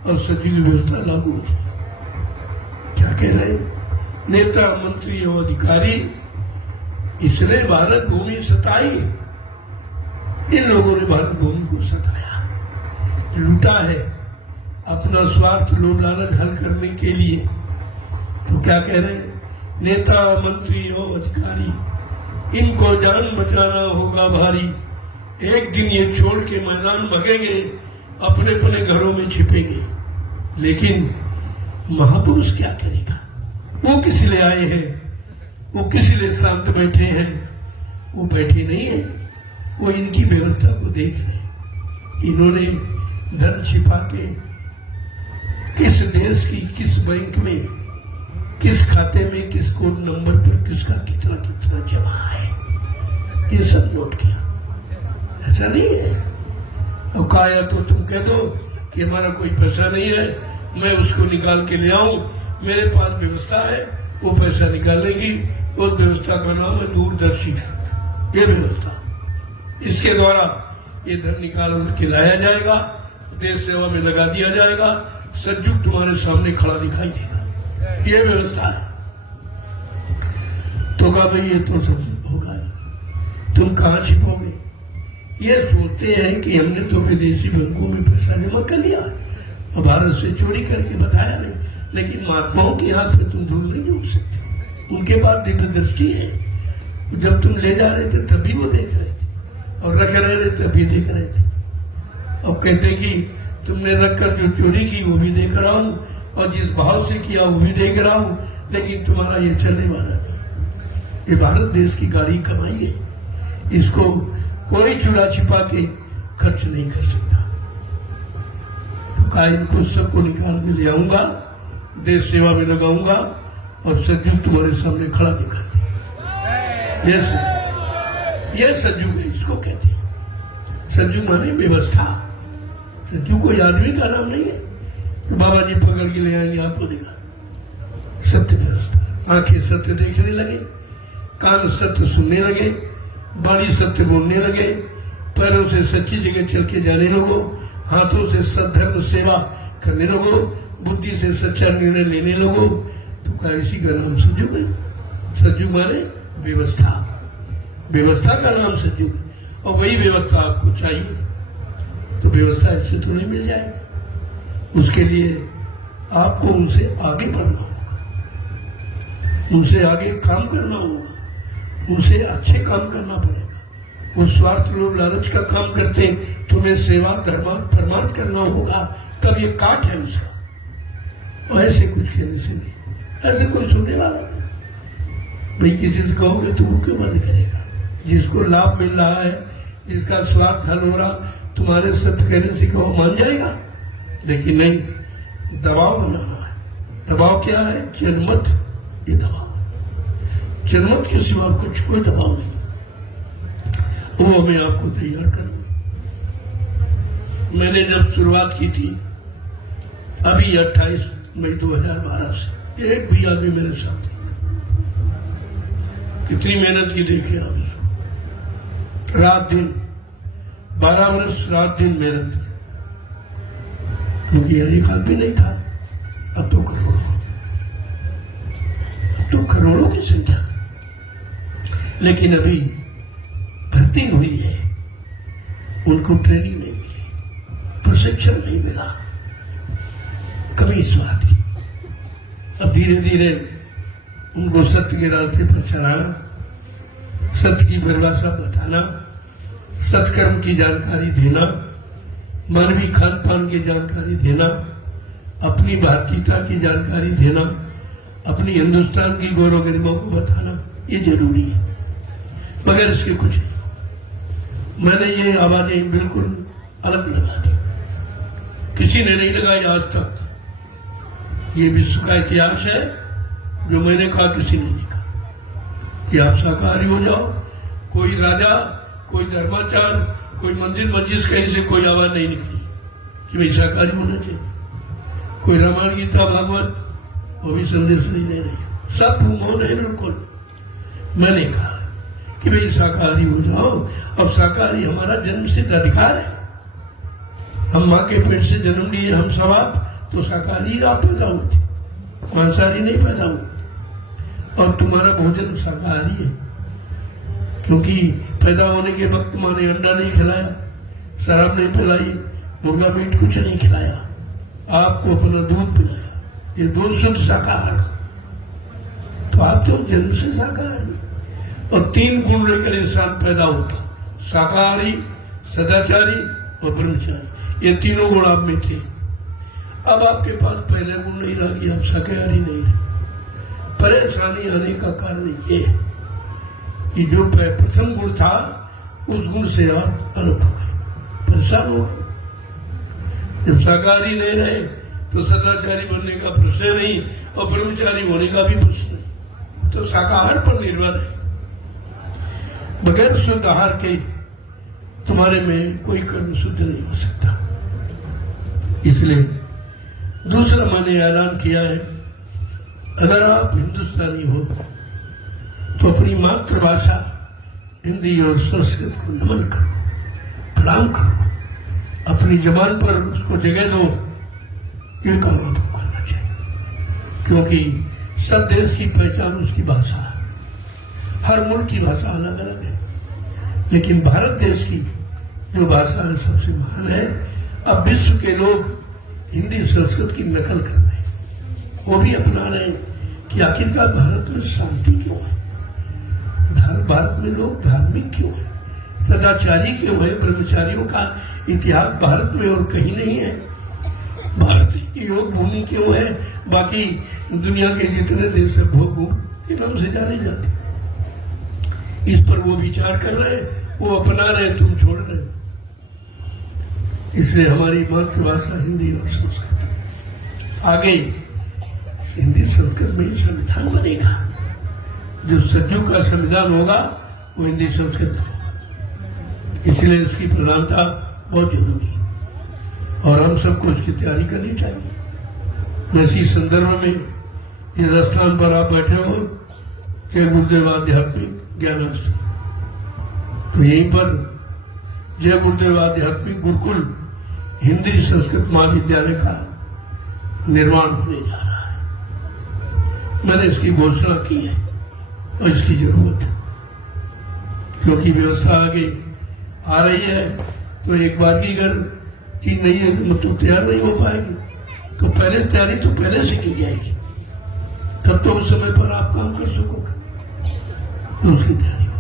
और सतयुगी व्यवस्था लागू हो जाएगी। क्या कह रहे हैं? नेता, मंत्री और अधिकारी, इसने भारत भूमि सताई। इन लोगों ने भारत भूमि को सताया, लूटा है अपना स्वार्थ, लोभ लालच हल करने के लिए। तो क्या कह रहे हैं? नेता, मंत्री और अधिकारी, इनको जान बचाना होगा भारी। एक दिन ये छोड़ के मैदान भगेंगे, अपने अपने घरों में छिपेंगे। लेकिन महापुरुष क्या करेगा? वो किस लिए आए हैं? वो किस लिए शांत बैठे हैं? वो बैठे नहीं है, वो इनकी व्यवस्था को देख रहे हैं। इन्होंने धन छिपा के किस देश की, किस बैंक में, किस खाते में, किस कोड नंबर पर किसका कितना कितना जमा है, ये सब नोट किया। ऐसा नहीं है। अब कहा या तो तुम कह दो कि हमारा कोई पैसा नहीं है, मैं उसको निकाल के ले आऊं, मेरे पास व्यवस्था है, वो पैसा निकालेगी। उस व्यवस्था का नाम है दूरदर्शी। ये व्यवस्था, इसके द्वारा ये धन निकाल के लाया जाएगा, देश सेवा में लगा दिया जाएगा, सतयुग तुम्हारे सामने खड़ा दिखाई देगा। ये व्यवस्था है। तो कहा भाई ये तो सब होगा, तुम कहाँ छिपोगे? ये सोचते हैं कि हमने तो विदेशी बैंकों में पैसा जमा कर लिया और भारत से चोरी करके बताया नहीं। लेकिन महात्माओं के हाथ से तुम धूल नहीं झोंक सकते, उनके पास दिव्य दृष्टि है। जब तुम ले जा रहे थे तभी वो देख रहे थे, और रख रहे थे तभी देख रहे थे। अब कहते कि तुमने रखकर जो चोरी की वो भी देख रहा हूं, और जिस भाव से किया वो भी देख रहा हूं, लेकिन तुम्हारा ये चलने वाला नहीं। ये भारत देश की गाड़ी कमाई है, इसको कोई चुरा छिपा के खर्च नहीं कर सकता। तो कहा इनको सबको निकाल के ले आऊंगा, देश सेवा में लगाऊंगा और सतयुग तुम्हारे सामने खड़ा दिखा दे। यह सतयुग है, इसको कहते हैं। सतयुग माने व्यवस्था। सतयुग कोई आदमी का नाम नहीं है तो बाबा जी पकड़ के ले आएंगे आपको दिखा। सत्य व्यवस्था, आंखें सत्य देखने लगे, कान सत्य सुनने लगे, वाणी सत्य बोलने लगे, पैरों से सच्ची जगह चल के जाने लगो, हाथों से सद्धर्म सेवा करने लगो, बुद्धि से सच्चा निर्णय लेने लगो। तो क्या इसी का नाम सतयुग है? सतयुग माने व्यवस्था। व्यवस्था का नाम सतयुग है, और वही व्यवस्था आपको चाहिए। तो व्यवस्था इससे तो नहीं मिल जाएगी, उसके लिए आपको उनसे आगे बढ़ना होगा, उनसे आगे काम करना होगा, उनसे अच्छे काम करना पड़ेगा। वो स्वार्थ, लोभ, लालच का काम करते, तुम्हें सेवा, धर्म, परमार्थ करना होगा, तब ये काट है उसका। और ऐसे कुछ कहने से नहीं, ऐसे कोई सुनने वाला नहीं। भाई किसी से कहोगे तो वो क्यों बंद करेगा? जिसको लाभ मिल रहा है, जिसका स्वार्थ हल हो रहा, तुम्हारे सत्य कहने से कहो मान जाएगा? लेकिन नहीं, दबाव बनाना है। दबाव क्या है? जनमत। ये दबाव, जनमत के सिवा कुछ कोई दबाव नहीं, वो हमें आपको तैयार करना। मैंने जब शुरुआत की थी अभी 28 मई 2012 से एक भी आदमी मेरे साथ नहीं। कितनी मेहनत की देखिए आप, रात दिन 12 वर्ष रात दिन मेहनत, क्योंकि एक आदमी नहीं था। अब तो करोड़ों की संख्या। लेकिन अभी भर्ती हुई है, उनको ट्रेनिंग नहीं मिली, प्रशिक्षण नहीं मिला, कमी इस बात की। अब धीरे धीरे उनको सत्य के रास्ते पर चलाना, सत्य की परिभाषा बताना, सत्कर्म की जानकारी देना, मानवीय खान पान की जानकारी देना, अपनी भारतीयता की जानकारी देना, अपनी हिंदुस्तान की गौरव गरिमा को बताना, ये जरूरी है। मगर इसके कुछ नहीं। मैंने ये आवाजें बिल्कुल अलग लगा दी, किसी ने नहीं लगाई आज तक। ये विश्व का इतिहास है जो मैंने कहा, किसी ने नहीं कहा कि आप शाकाहारी हो जाओ। कोई राजा, कोई धर्माचार्य, कोई मंदिर मस्जिद कहीं से कोई आवाज नहीं निकली कि भाई शाकाहारी होना चाहिए। कोई रामायण गीता भागवत वो भी संदेश नहीं दे रही, सब मौन है बिल्कुल। मैंने कहा कि भाई शाकाहारी हो जाओ। अब शाकाहारी हमारा जन्म सिद्ध अधिकार है। हम माँ के पेट से जन्म लिए, हम सब आप तो शाकाहारी आप पैदा हुए थे, मांसाहारी नहीं पैदा हुए। और तुम्हारा भोजन शाकाहारी है, क्योंकि पैदा होने के वक्त तुम्हारे अंडा नहीं खिलाया, शराब नहीं पिलाई, मुर्गा मीट कुछ नहीं खिलाया, आपको अपना दूध पिलाया। ये दूध शुद्ध शाकाहार। तो आप तो जन्म से शाकाहारी। और 3 गुण लेकर इंसान पैदा होता, शाकाहारी, सदाचारी और ब्रह्मचारी। ये तीनों गुण आप में थे। अब आपके पास पहले गुण नहीं रहा कि आप शाकाहारी नहीं रहे। परेशानी आने का कारण ये है कि जो प्रथम गुण था उस गुण से आप अलग हो गए, परेशान हो गए। जब शाकाहारी नहीं रहे तो सदाचारी बनने का प्रश्न नहीं और ब्रह्मचारी होने का भी प्रश्न नहीं। तो शाकाहार पर निर्भर है। बगैर शुद्ध आहार के तुम्हारे में कोई कर्म शुद्ध नहीं हो सकता। इसलिए दूसरा मैंने ऐलान किया है, अगर आप हिंदुस्तानी हो तो अपनी मातृभाषा हिंदी और संस्कृत को नमन करो, प्रणाम करो, अपनी जबान पर उसको जगह दो। ये काम आपको करना चाहिए, क्योंकि सब देश की पहचान उसकी भाषा है। हर मुल्क की भाषा अलग अलग है, लेकिन भारत देश की जो भाषा है सबसे महान है। अब विश्व के लोग हिंदी संस्कृत की नकल कर रहे हैं, वो भी अपना रहे हैं कि आखिरकार भारत में शांति क्यों है, भारत में लोग धार्मिक क्यों है, सदाचारी क्यों है, ब्रह्मचारियों का इतिहास भारत में और कहीं नहीं है, भारत की योग भूमि क्यों है, बाकी दुनिया के जितने देश है भोग भूमि के नाम से जाने जाते। इस पर वो विचार कर रहे, वो अपना रहे, तुम छोड़ रहे। इसलिए हमारी मातृभाषा हिंदी और संस्कृत। आगे हिंदी संस्कृत में ही संविधान बनेगा। जो सदियों का संविधान होगा वो हिंदी संस्कृत है। इसलिए इसकी प्रधानता बहुत जरूरी है और हम सबको इसकी तैयारी करनी चाहिए। इसी संदर्भ में जिस स्थान पर आप बैठे हो, जय गुरुदेव आध्यात्मिक ज्ञानाश्रम, तो यहीं पर जय गुरुदेव आध्यात्मिक गुरुकुल हिंदी संस्कृत महाविद्यालय का निर्माण होने जा रहा है। मैंने इसकी घोषणा की है और इसकी जरूरत है, क्योंकि व्यवस्था आगे आ रही है। तो एक बार की अगर चीज नहीं है मतलब तैयार नहीं हो पाएगी, तो पहले से तैयारी तो पहले से की जाएगी, तब तो उस समय पर आप काम कर सकोगे। तो उसकी तैयारी हो।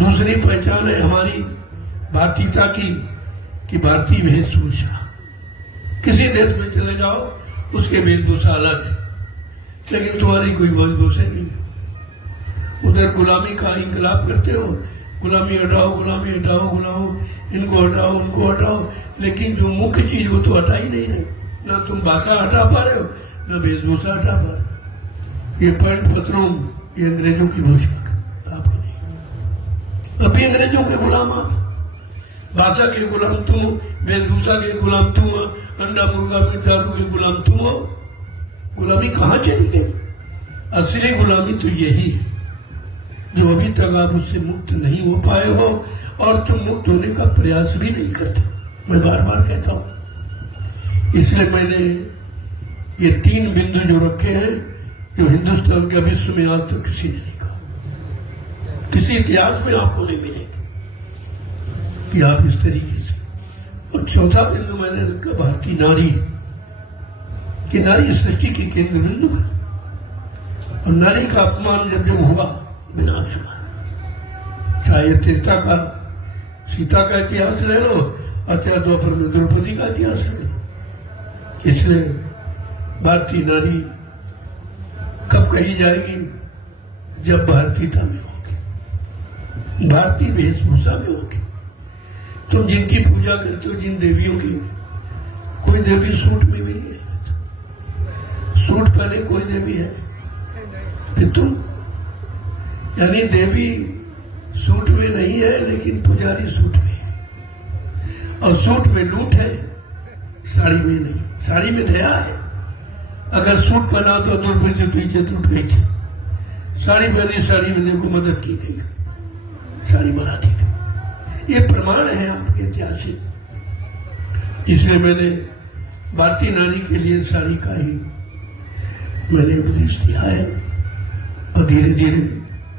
दूसरी पहचान है हमारी भारतीयता की कि भारतीय वेशभूषा। किसी देश में चले जाओ उसके वेशभूषा अलग है, लेकिन तुम्हारी कोई वेशभूषा नहीं है। उधर गुलामी का इंकलाब करते हो, गुलामी हटाओ, गुलामी हटाओ, गुलाम इनको हटाओ, उनको हटाओ, लेकिन जो मुख्य चीज वो तो हटा ही नहीं रहे। ना तुम भाषा हटा पा रहे हो, ना वेशभूषा हटा पा रहे हो। ये पैंट पत्रों ये अंग्रेजों की पोशाक, आपकी नहीं। अभी अंग्रेजों के गुलाम आप, भाषा के गुलाम तुम, वेशभूषा के गुलाम तुम, अंडा मुर्गा में चालू के गुलाम तुम हो। गुलामी कहाँ चली गई? असली गुलामी तो यही है जो अभी तक आप उससे मुक्त नहीं हो पाए हो और तुम मुक्त होने का प्रयास भी नहीं करते। मैं बार बार कहता हूं, इसलिए मैंने ये 3 बिंदु जो रखे हैं जो हिंदुस्तान के विश्व में आज तक किसी ने नहीं कहा, किसी इतिहास में आपको नहीं मिलेगा कि आप इस तरीके से। और चौथा बिंदु मैंने रखा भारतीय नारी, कि नारी सृष्टि की केंद्र बिंदु है और नारी का अपमान जब जब हुआ विनाश हुआ। चाहे त्रेता का सीता का इतिहास ले लो, अत्या द्वापर में द्रौपदी का इतिहास ले लो। इसलिए भारतीय नारी कब कही जाएगी? जब भारतीयता में होगी, भारतीय वेशभूषा में होगी। तुम जिनकी पूजा करते हो, जिन देवियों की, कोई देवी सूट में भी नहीं है। सूट पहने कोई देवी है? फिर तुम, यानी देवी सूट में नहीं है लेकिन पुजारी सूट में है। और सूट में लूट है, साड़ी में नहीं। साड़ी में दया है। अगर सूट पहना तो द्रौपदी पीछे टूट गई थी। साड़ी पहनी, साड़ी में देखो मदद की गई, साड़ी बना दी थी। ये प्रमाण है आपके ऐतिहासिक। इसलिए मैंने भारतीय नारी के लिए साड़ी का ही मैंने उपदेश दिया है और धीरे धीरे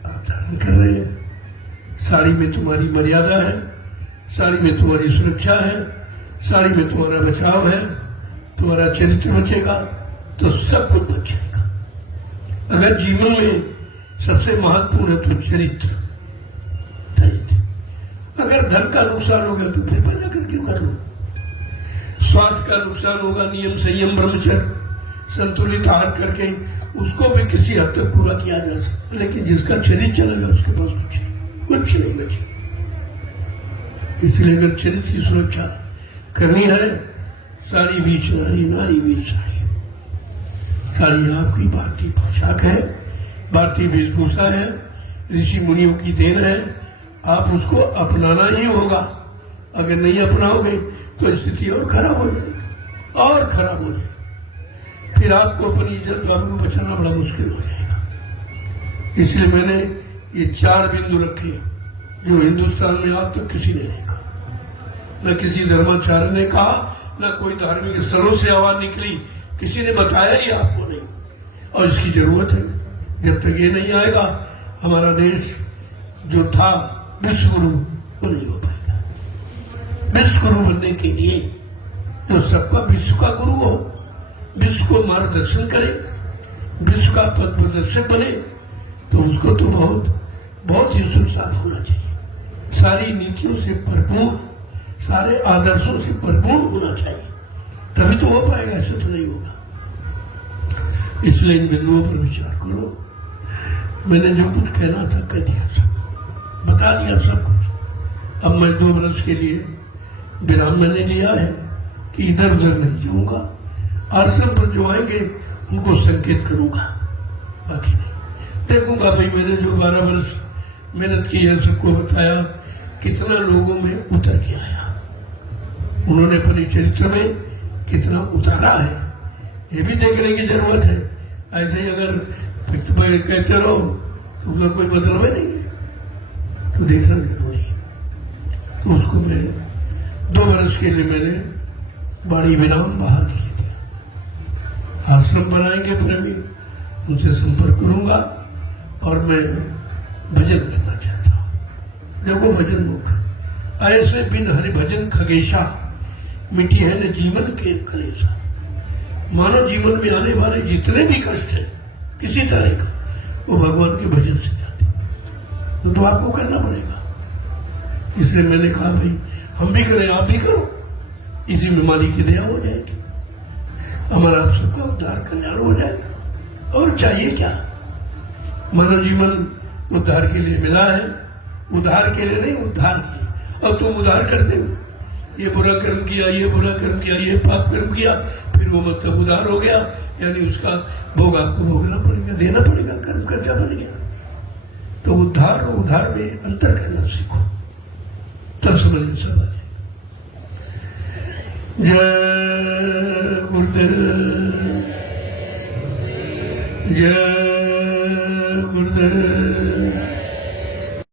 आप धारण कर रहे हैं। साड़ी में तुम्हारी मर्यादा है, साड़ी में तुम्हारी सुरक्षा है, साड़ी में तुम्हारा बचाव है, तुम्हारा चरित्र बचेगा तो सब कुछ बच जाएगा। अगर जीवन में सबसे महत्वपूर्ण है तो चरित्र। अगर धन का नुकसान हो गया तो फिर पैदा कर क्यों कर लो? स्वास्थ्य का नुकसान होगा, नियम संयम ब्रह्मचर्य संतुलित आहार करके उसको भी किसी हद तक पूरा किया जा सकता। लेकिन जिसका चरित्र चलेगा उसके पास कुछ नहीं बचेगा। इसलिए अगर चरित्र की सुरक्षा करनी है, साड़ी बीच नारी, नारी बीच साड़ी। साड़ी आपकी भारतीय पोशाक है, भारतीय वेशभूषा है, ऋषि मुनियों की देन है। आप उसको अपनाना ही होगा। अगर नहीं अपनाओगे तो स्थिति और खराब हो जाएगी, और खराब हो जाएगी। फिर आपको अपनी इज्जत वालों को बचाना बड़ा मुश्किल हो जाएगा। इसलिए मैंने ये 4 बिंदु रखे जो हिंदुस्तान में आज तक किसी ने नहीं कहा। न किसी धर्माचार्य ने कहा, न कोई धार्मिक स्थलों से आवाज निकली, किसी ने बताया ही आपको नहीं। और इसकी जरूरत है। जब तक ये नहीं आएगा हमारा देश जो था विश्व गुरु वो नहीं हो पाएगा। विश्व गुरु बनने के लिए जो सबका विश्व का गुरु हो, विश्व को मार्गदर्शन करे, विश्व का पथ प्रदर्शक बने, तो उसको तो बहुत ही साफ होना चाहिए। सारी नीतियों से भरपूर, सारे आदर्शों से भरपूर होना चाहिए, तभी तो हो पाएगा। ऐसे तो नहीं होगा। इसलिए इन बिंदुओं पर विचार करो। मैंने जो कुछ कहना था कह दिया, सब बता दिया, सब कुछ। अब मैं 2 वर्ष के लिए विराम मैंने लिया है कि इधर उधर नहीं जाऊंगा। आश्रम पर जो आएंगे उनको संकेत करूंगा, बाकी नहीं। देखूंगा भाई मैंने जो 12 वर्ष मेहनत की है, सबको बताया, कितना लोगों में उतर के आया, उन्होंने अपने चरित्र में कितना उतारा है, ये भी देखने की जरूरत है। ऐसे ही अगर कहते रहो तो उसका कोई मतलब नहीं है, तो देखना जरूरी है। तो उसको मैं 2 वर्ष के लिए मैंने बड़ी विराम बाहर के लिए दिया। आश्रम बनाएंगे प्रेमी, उनसे संपर्क करूंगा और मैं भजन करना चाहता हूं। जब वो भजन मुख ऐसे बिन हरि भजन खगेशा, मिट्टी है न जीवन के कलेशा। मानव जीवन में आने वाले जितने भी कष्ट हैं किसी तरह का, वो भगवान के भजन से जाते, तो आपको करना पड़ेगा। इसलिए मैंने कहा भाई हम भी करें, आप भी करो, इसी बीमारी की दया हो जाएगी, हमारा आप सबका उद्धार कल्याण हो जाएगा। और चाहिए क्या? मानव जीवन उद्धार के लिए मिला है, उद्धार के लिए नहीं, उद्धार के लिए। और तुम उद्धार करते हो, ये बुरा कर्म किया, ये बुरा कर्म किया, ये पाप कर्म किया, फिर वो मतलब उद्धार हो गया, यानी उसका भोग आपको भोगना पड़ेगा, देना पड़ेगा, कर्म कर्जा बन गया। तो उद्धार और उद्धार में अंतर करना सीखो, तब समझ में सब आ जाए। जय गुरुदेव जय गुरुदेव